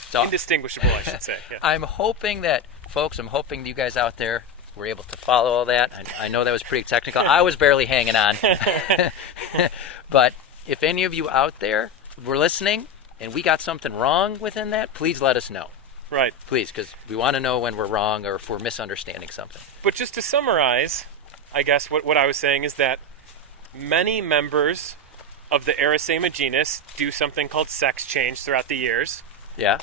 So, indistinguishable, I should say. Yeah. I'm hoping that you guys out there were able to follow all that. I know that was pretty technical. I was barely hanging on. But if any of you out there were listening and we got something wrong within that, please let us know. Right. Please, because we want to know when we're wrong or if we're misunderstanding something. But just to summarize, I guess what I was saying is that many members of the Arisaema genus do something called sex change throughout the years. Yeah.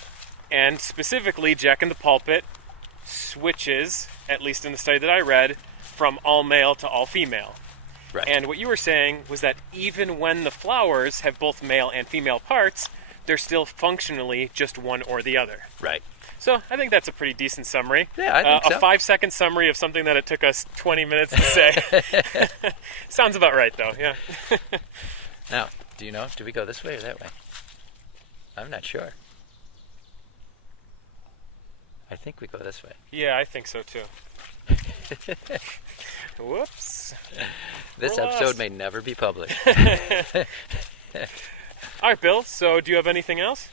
And specifically, Jack-in-the-Pulpit switches, at least in the study that I read, from all male to all female. Right. And what you were saying was that even when the flowers have both male and female parts, they're still functionally just one or the other. Right. So I think that's a pretty decent summary. Yeah, I think so. A 5-second summary of something that it took us 20 minutes to say. Sounds about right, though, yeah. Now, do you know, do we go this way or that way? I'm not sure. I think we go this way. Yeah, I think so, too. Whoops. This episode may never be published. All right, Bill, so do you have anything else?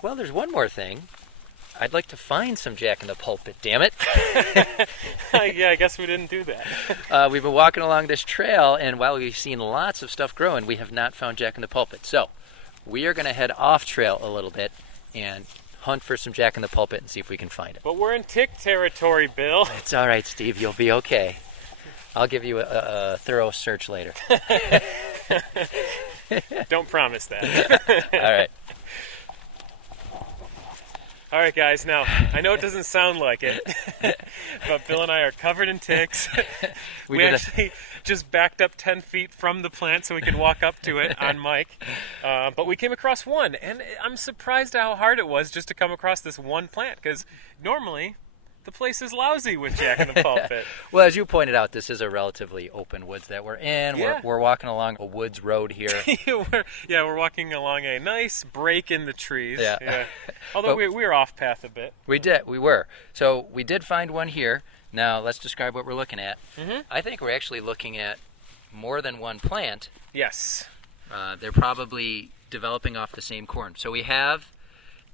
Well, there's one more thing. I'd like to find some Jack-in-the-Pulpit, damn it. Yeah, I guess we didn't do that. We've been walking along this trail, and while we've seen lots of stuff growing, we have not found Jack-in-the-Pulpit. So we are going to head off trail a little bit and hunt for some Jack-in-the-Pulpit and see if we can find it. But we're in tick territory, Bill. It's all right, Steve. You'll be okay. I'll give you a thorough search later. Don't promise that. All right. All right, guys. Now, I know it doesn't sound like it, but Bill and I are covered in ticks. We actually just backed up 10 feet from the plant so we could walk up to it on mic. But we came across one, and I'm surprised how hard it was just to come across this one plant, because normally the place is lousy with Jack-in-the-Pulpit. Well, as you pointed out, this is a relatively open woods that we're in. Yeah. We're walking along a woods road here. we're walking along a nice break in the trees. Yeah. Although we were off path a bit. We were. So we did find one here. Now let's describe what we're looking at. Mm-hmm. I think we're actually looking at more than one plant. Yes. They're probably developing off the same corm. So we have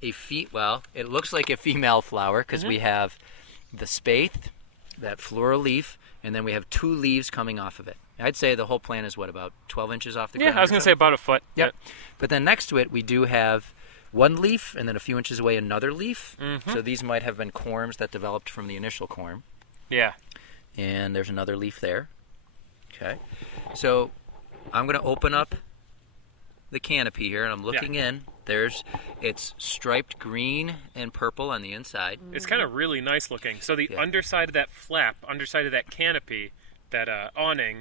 it looks like a female flower because we have the spathe, that floral leaf, and then we have 2 leaves coming off of it. I'd say the whole plant is about 12 inches off the ground? Yeah, I was going to say about a foot. Yep. But then next to it, we do have one leaf, and then a few inches away, another leaf. Mm-hmm. So these might have been corms that developed from the initial corm. Yeah. And there's another leaf there. Okay. So I'm going to open up the canopy here, and I'm looking in. It's striped green and purple on the inside. It's kind of really nice looking. So the underside of that flap, underside of that canopy, that awning,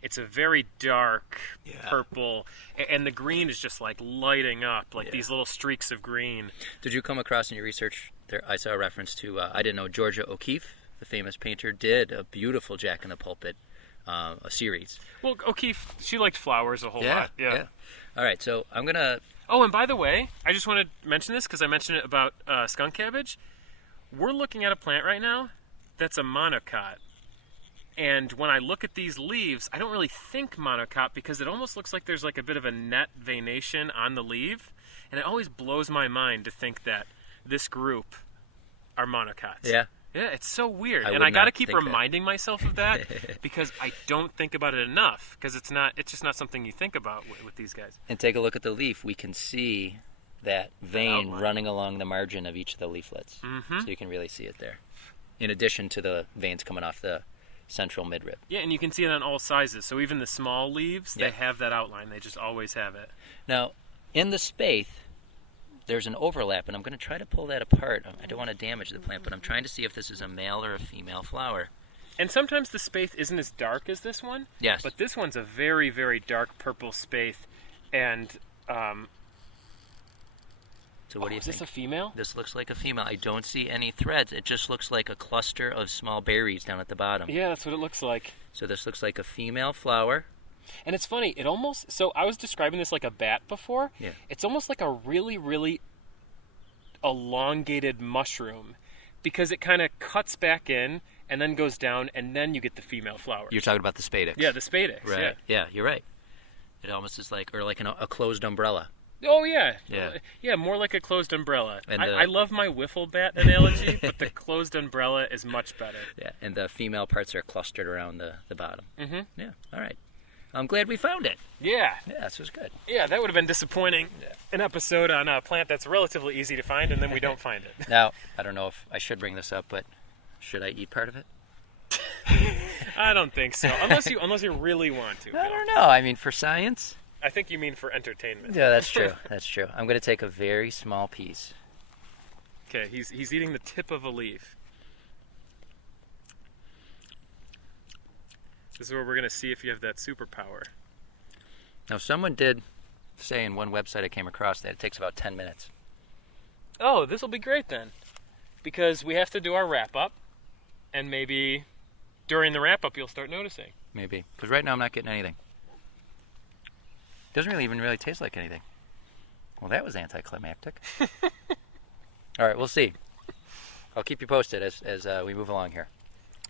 it's a very dark purple, and the green is just like lighting up, like these little streaks of green. Did you come across in your research there? I saw a reference to, I didn't know, Georgia O'Keeffe, the famous painter, did a beautiful Jack-in-the-Pulpit a series. Well, O'Keeffe, she liked flowers a whole lot. Yeah. All right, so I'm going to... Oh, and by the way, I just want to mention this because I mentioned it about skunk cabbage. We're looking at a plant right now that's a monocot. And when I look at these leaves, I don't really think monocot because it almost looks like there's like a bit of a net veination on the leaf. And it always blows my mind to think that this group are monocots. Yeah. Yeah, it's so weird. I And I got to keep reminding myself of that because I don't think about it enough because it's just not something you think about with these guys. And take a look at the leaf. We can see that vein running along the margin of each of the leaflets. Mm-hmm. So you can really see it there. In addition to the veins coming off the central midrib. Yeah, and you can see it on all sizes. So even the small leaves, they have that outline. They just always have it. Now, in the spathe, there's an overlap, and I'm going to try to pull that apart. I don't want to damage the plant, but I'm trying to see if this is a male or a female flower. And sometimes the spathe isn't as dark as this one. Yes. But this one's a very, very dark purple spathe. And, so what do you think? Is this a female? This looks like a female. I don't see any threads. It just looks like a cluster of small berries down at the bottom. Yeah, that's what it looks like. So this looks like a female flower. And it's funny, so I was describing this like a bat before. Yeah. It's almost like a really, really elongated mushroom because it kind of cuts back in and then goes down and then you get the female flower. You're talking about the spadix. Yeah, the spadix. Right. Yeah, you're right. It almost is like a closed umbrella. Oh, yeah. Yeah. Yeah, more like a closed umbrella. And I love my wiffle bat analogy, but the closed umbrella is much better. Yeah, and the female parts are clustered around the bottom. Mm-hmm. Yeah, all right. I'm glad we found it. Yeah. Yeah, this was good. Yeah, that would have been disappointing. Yeah. An episode on a plant that's relatively easy to find, and then we don't find it. Now, I don't know if I should bring this up, but should I eat part of it? I don't think so, unless you really want to. I don't know. I mean, for science. I think you mean for entertainment. Yeah, that's true. That's true. I'm going to take a very small piece. Okay, he's eating the tip of a leaf. This is where we're going to see if you have that superpower. Now, someone did say in one website I came across that it takes about 10 minutes. Oh, this will be great then. Because we have to do our wrap-up, and maybe during the wrap-up you'll start noticing. Maybe. Because right now I'm not getting anything. Doesn't even really taste like anything. Well, that was anticlimactic. All right, we'll see. I'll keep you posted as we move along here.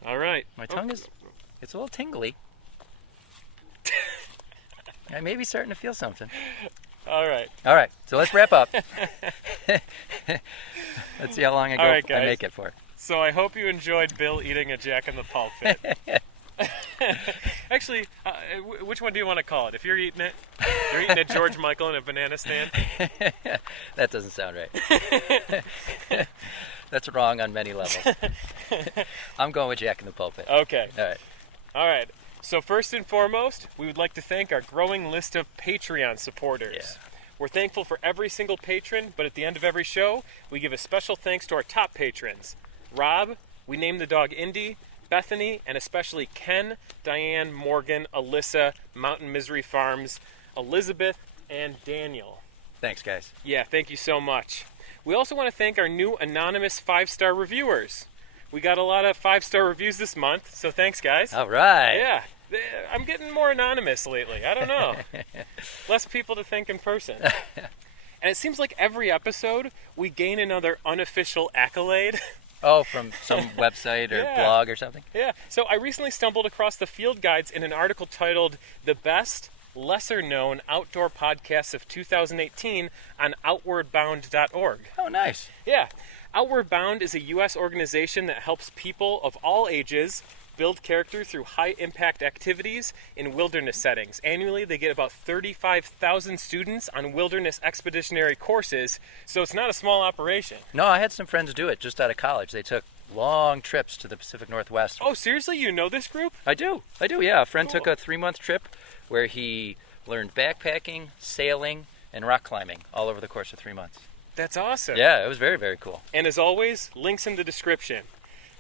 All right. My tongue it's a little tingly. I may be starting to feel something. All right. All right, so let's wrap up. Let's see how long I make it for. So I hope you enjoyed Bill eating a Jack-in-the-Pulpit. Actually, which one do you want to call it? If you're eating a George Michael in a banana stand? That doesn't sound right. That's wrong on many levels. I'm going with Jack-in-the-Pulpit. Okay. All right. So first and foremost, we would like to thank our growing list of Patreon supporters. Yeah. We're thankful for every single patron, but at the end of every show, we give a special thanks to our top patrons. Rob, we named the dog Indy, Bethany, and especially Ken, Diane, Morgan, Alyssa, Mountain Misery Farms, Elizabeth, and Daniel. Thanks, guys. Yeah, thank you so much. We also want to thank our new anonymous 5-star reviewers. We got a lot of 5-star reviews this month, so thanks, guys. All right. Yeah, I'm getting more anonymous lately. I don't know. Less people to thank in person. And it seems like every episode we gain another unofficial accolade. Oh, from some website or blog or something? Yeah. So I recently stumbled across the field guides in an article titled The Best Lesser-Known Outdoor Podcasts of 2018 on outwardbound.org. Oh, nice. Yeah. Outward Bound is a U.S. organization that helps people of all ages build character through high-impact activities in wilderness settings. Annually, they get about 35,000 students on wilderness expeditionary courses, so it's not a small operation. No, I had some friends do it just out of college. They took long trips to the Pacific Northwest. Oh, seriously? You know this group? I do, yeah. A friend Cool. took a 3-month trip where he learned backpacking, sailing, and rock climbing all over the course of 3 months. That's awesome. Yeah, it was very, very cool. And as always, links in the description.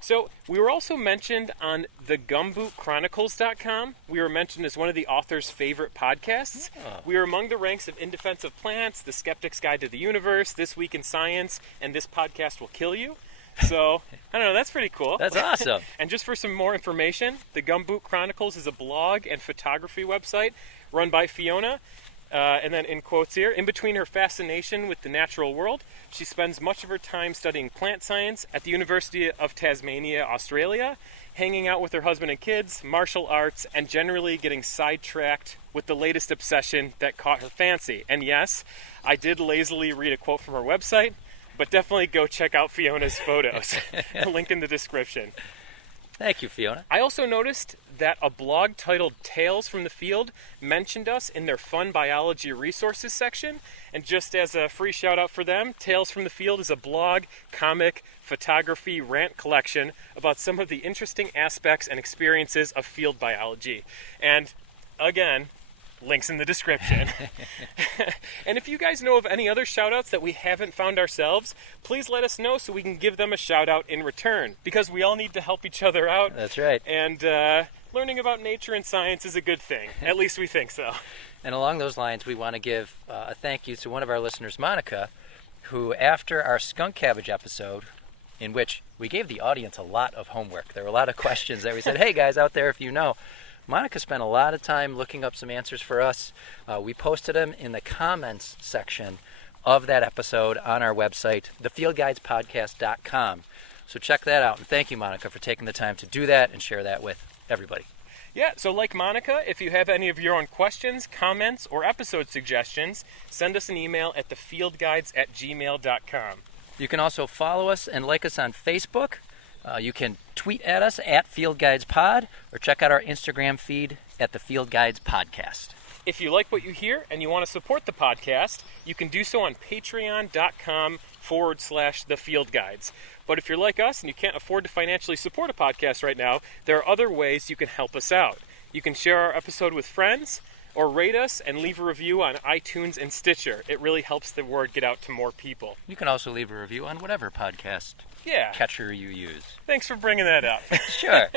So, we were also mentioned on thegumbootchronicles.com. We were mentioned as one of the author's favorite podcasts. Oh. We are among the ranks of In Defense of Plants, The Skeptic's Guide to the Universe, This Week in Science, and This Podcast Will Kill You. So, I don't know, that's pretty cool. That's awesome. And just for some more information, the Gumboot Chronicles is a blog and photography website run by Fiona. And then in quotes here, in between her fascination with the natural world, she spends much of her time studying plant science at the University of Tasmania, Australia, hanging out with her husband and kids, martial arts, and generally getting sidetracked with the latest obsession that caught her fancy. And yes, I did lazily read a quote from her website, but definitely go check out Fiona's photos. Link in the description. Thank you, Fiona. I also noticed that a blog titled Tales from the Field mentioned us in their Fun Biology Resources section. And just as a free shout out for them, Tales from the Field is a blog, comic, photography, rant collection about some of the interesting aspects and experiences of field biology. And again, links in the description. And if you guys know of any other shout-outs that we haven't found ourselves, please let us know so we can give them a shout-out in return. Because we all need to help each other out. That's right. And learning about nature and science is a good thing. At least we think so. And along those lines, we want to give a thank you to one of our listeners, Monica, who after our skunk cabbage episode, in which we gave the audience a lot of homework, there were a lot of questions that we said, hey guys out there, if you know, Monica spent a lot of time looking up some answers for us. We posted them in the comments section of that episode on our website, thefieldguidespodcast.com. So check that out. And thank you, Monica, for taking the time to do that and share that with everybody. Yeah, so like Monica, if you have any of your own questions, comments, or episode suggestions, send us an email at thefieldguides@gmail.com. You can also follow us and like us on Facebook. You can tweet at us at Field Guides Pod, or check out our Instagram feed at the Field Guides Podcast. If you like what you hear and you want to support the podcast, you can do so on patreon.com/thefieldguides. But if you're like us and you can't afford to financially support a podcast right now, there are other ways you can help us out. You can share our episode with friends, or rate us and leave a review on iTunes and Stitcher. It really helps the word get out to more people. You can also leave a review on whatever podcast catcher you use. Thanks for bringing that up. Sure.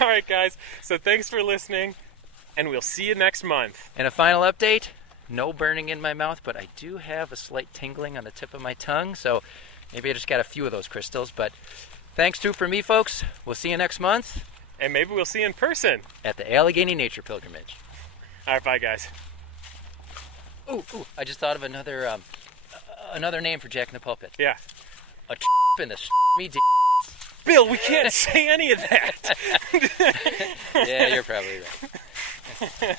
All right, guys. So thanks for listening, and we'll see you next month. And a final update, no burning in my mouth, but I do have a slight tingling on the tip of my tongue, so maybe I just got a few of those crystals. But thanks for me, folks. We'll see you next month. And maybe we'll see you in person. At the Allegheny Nature Pilgrimage. All right, bye, guys. Ooh, I just thought of another name for Jack-in-the-Pulpit. Yeah. A in the me d. Bill, we can't say any of that. Yeah, you're probably right.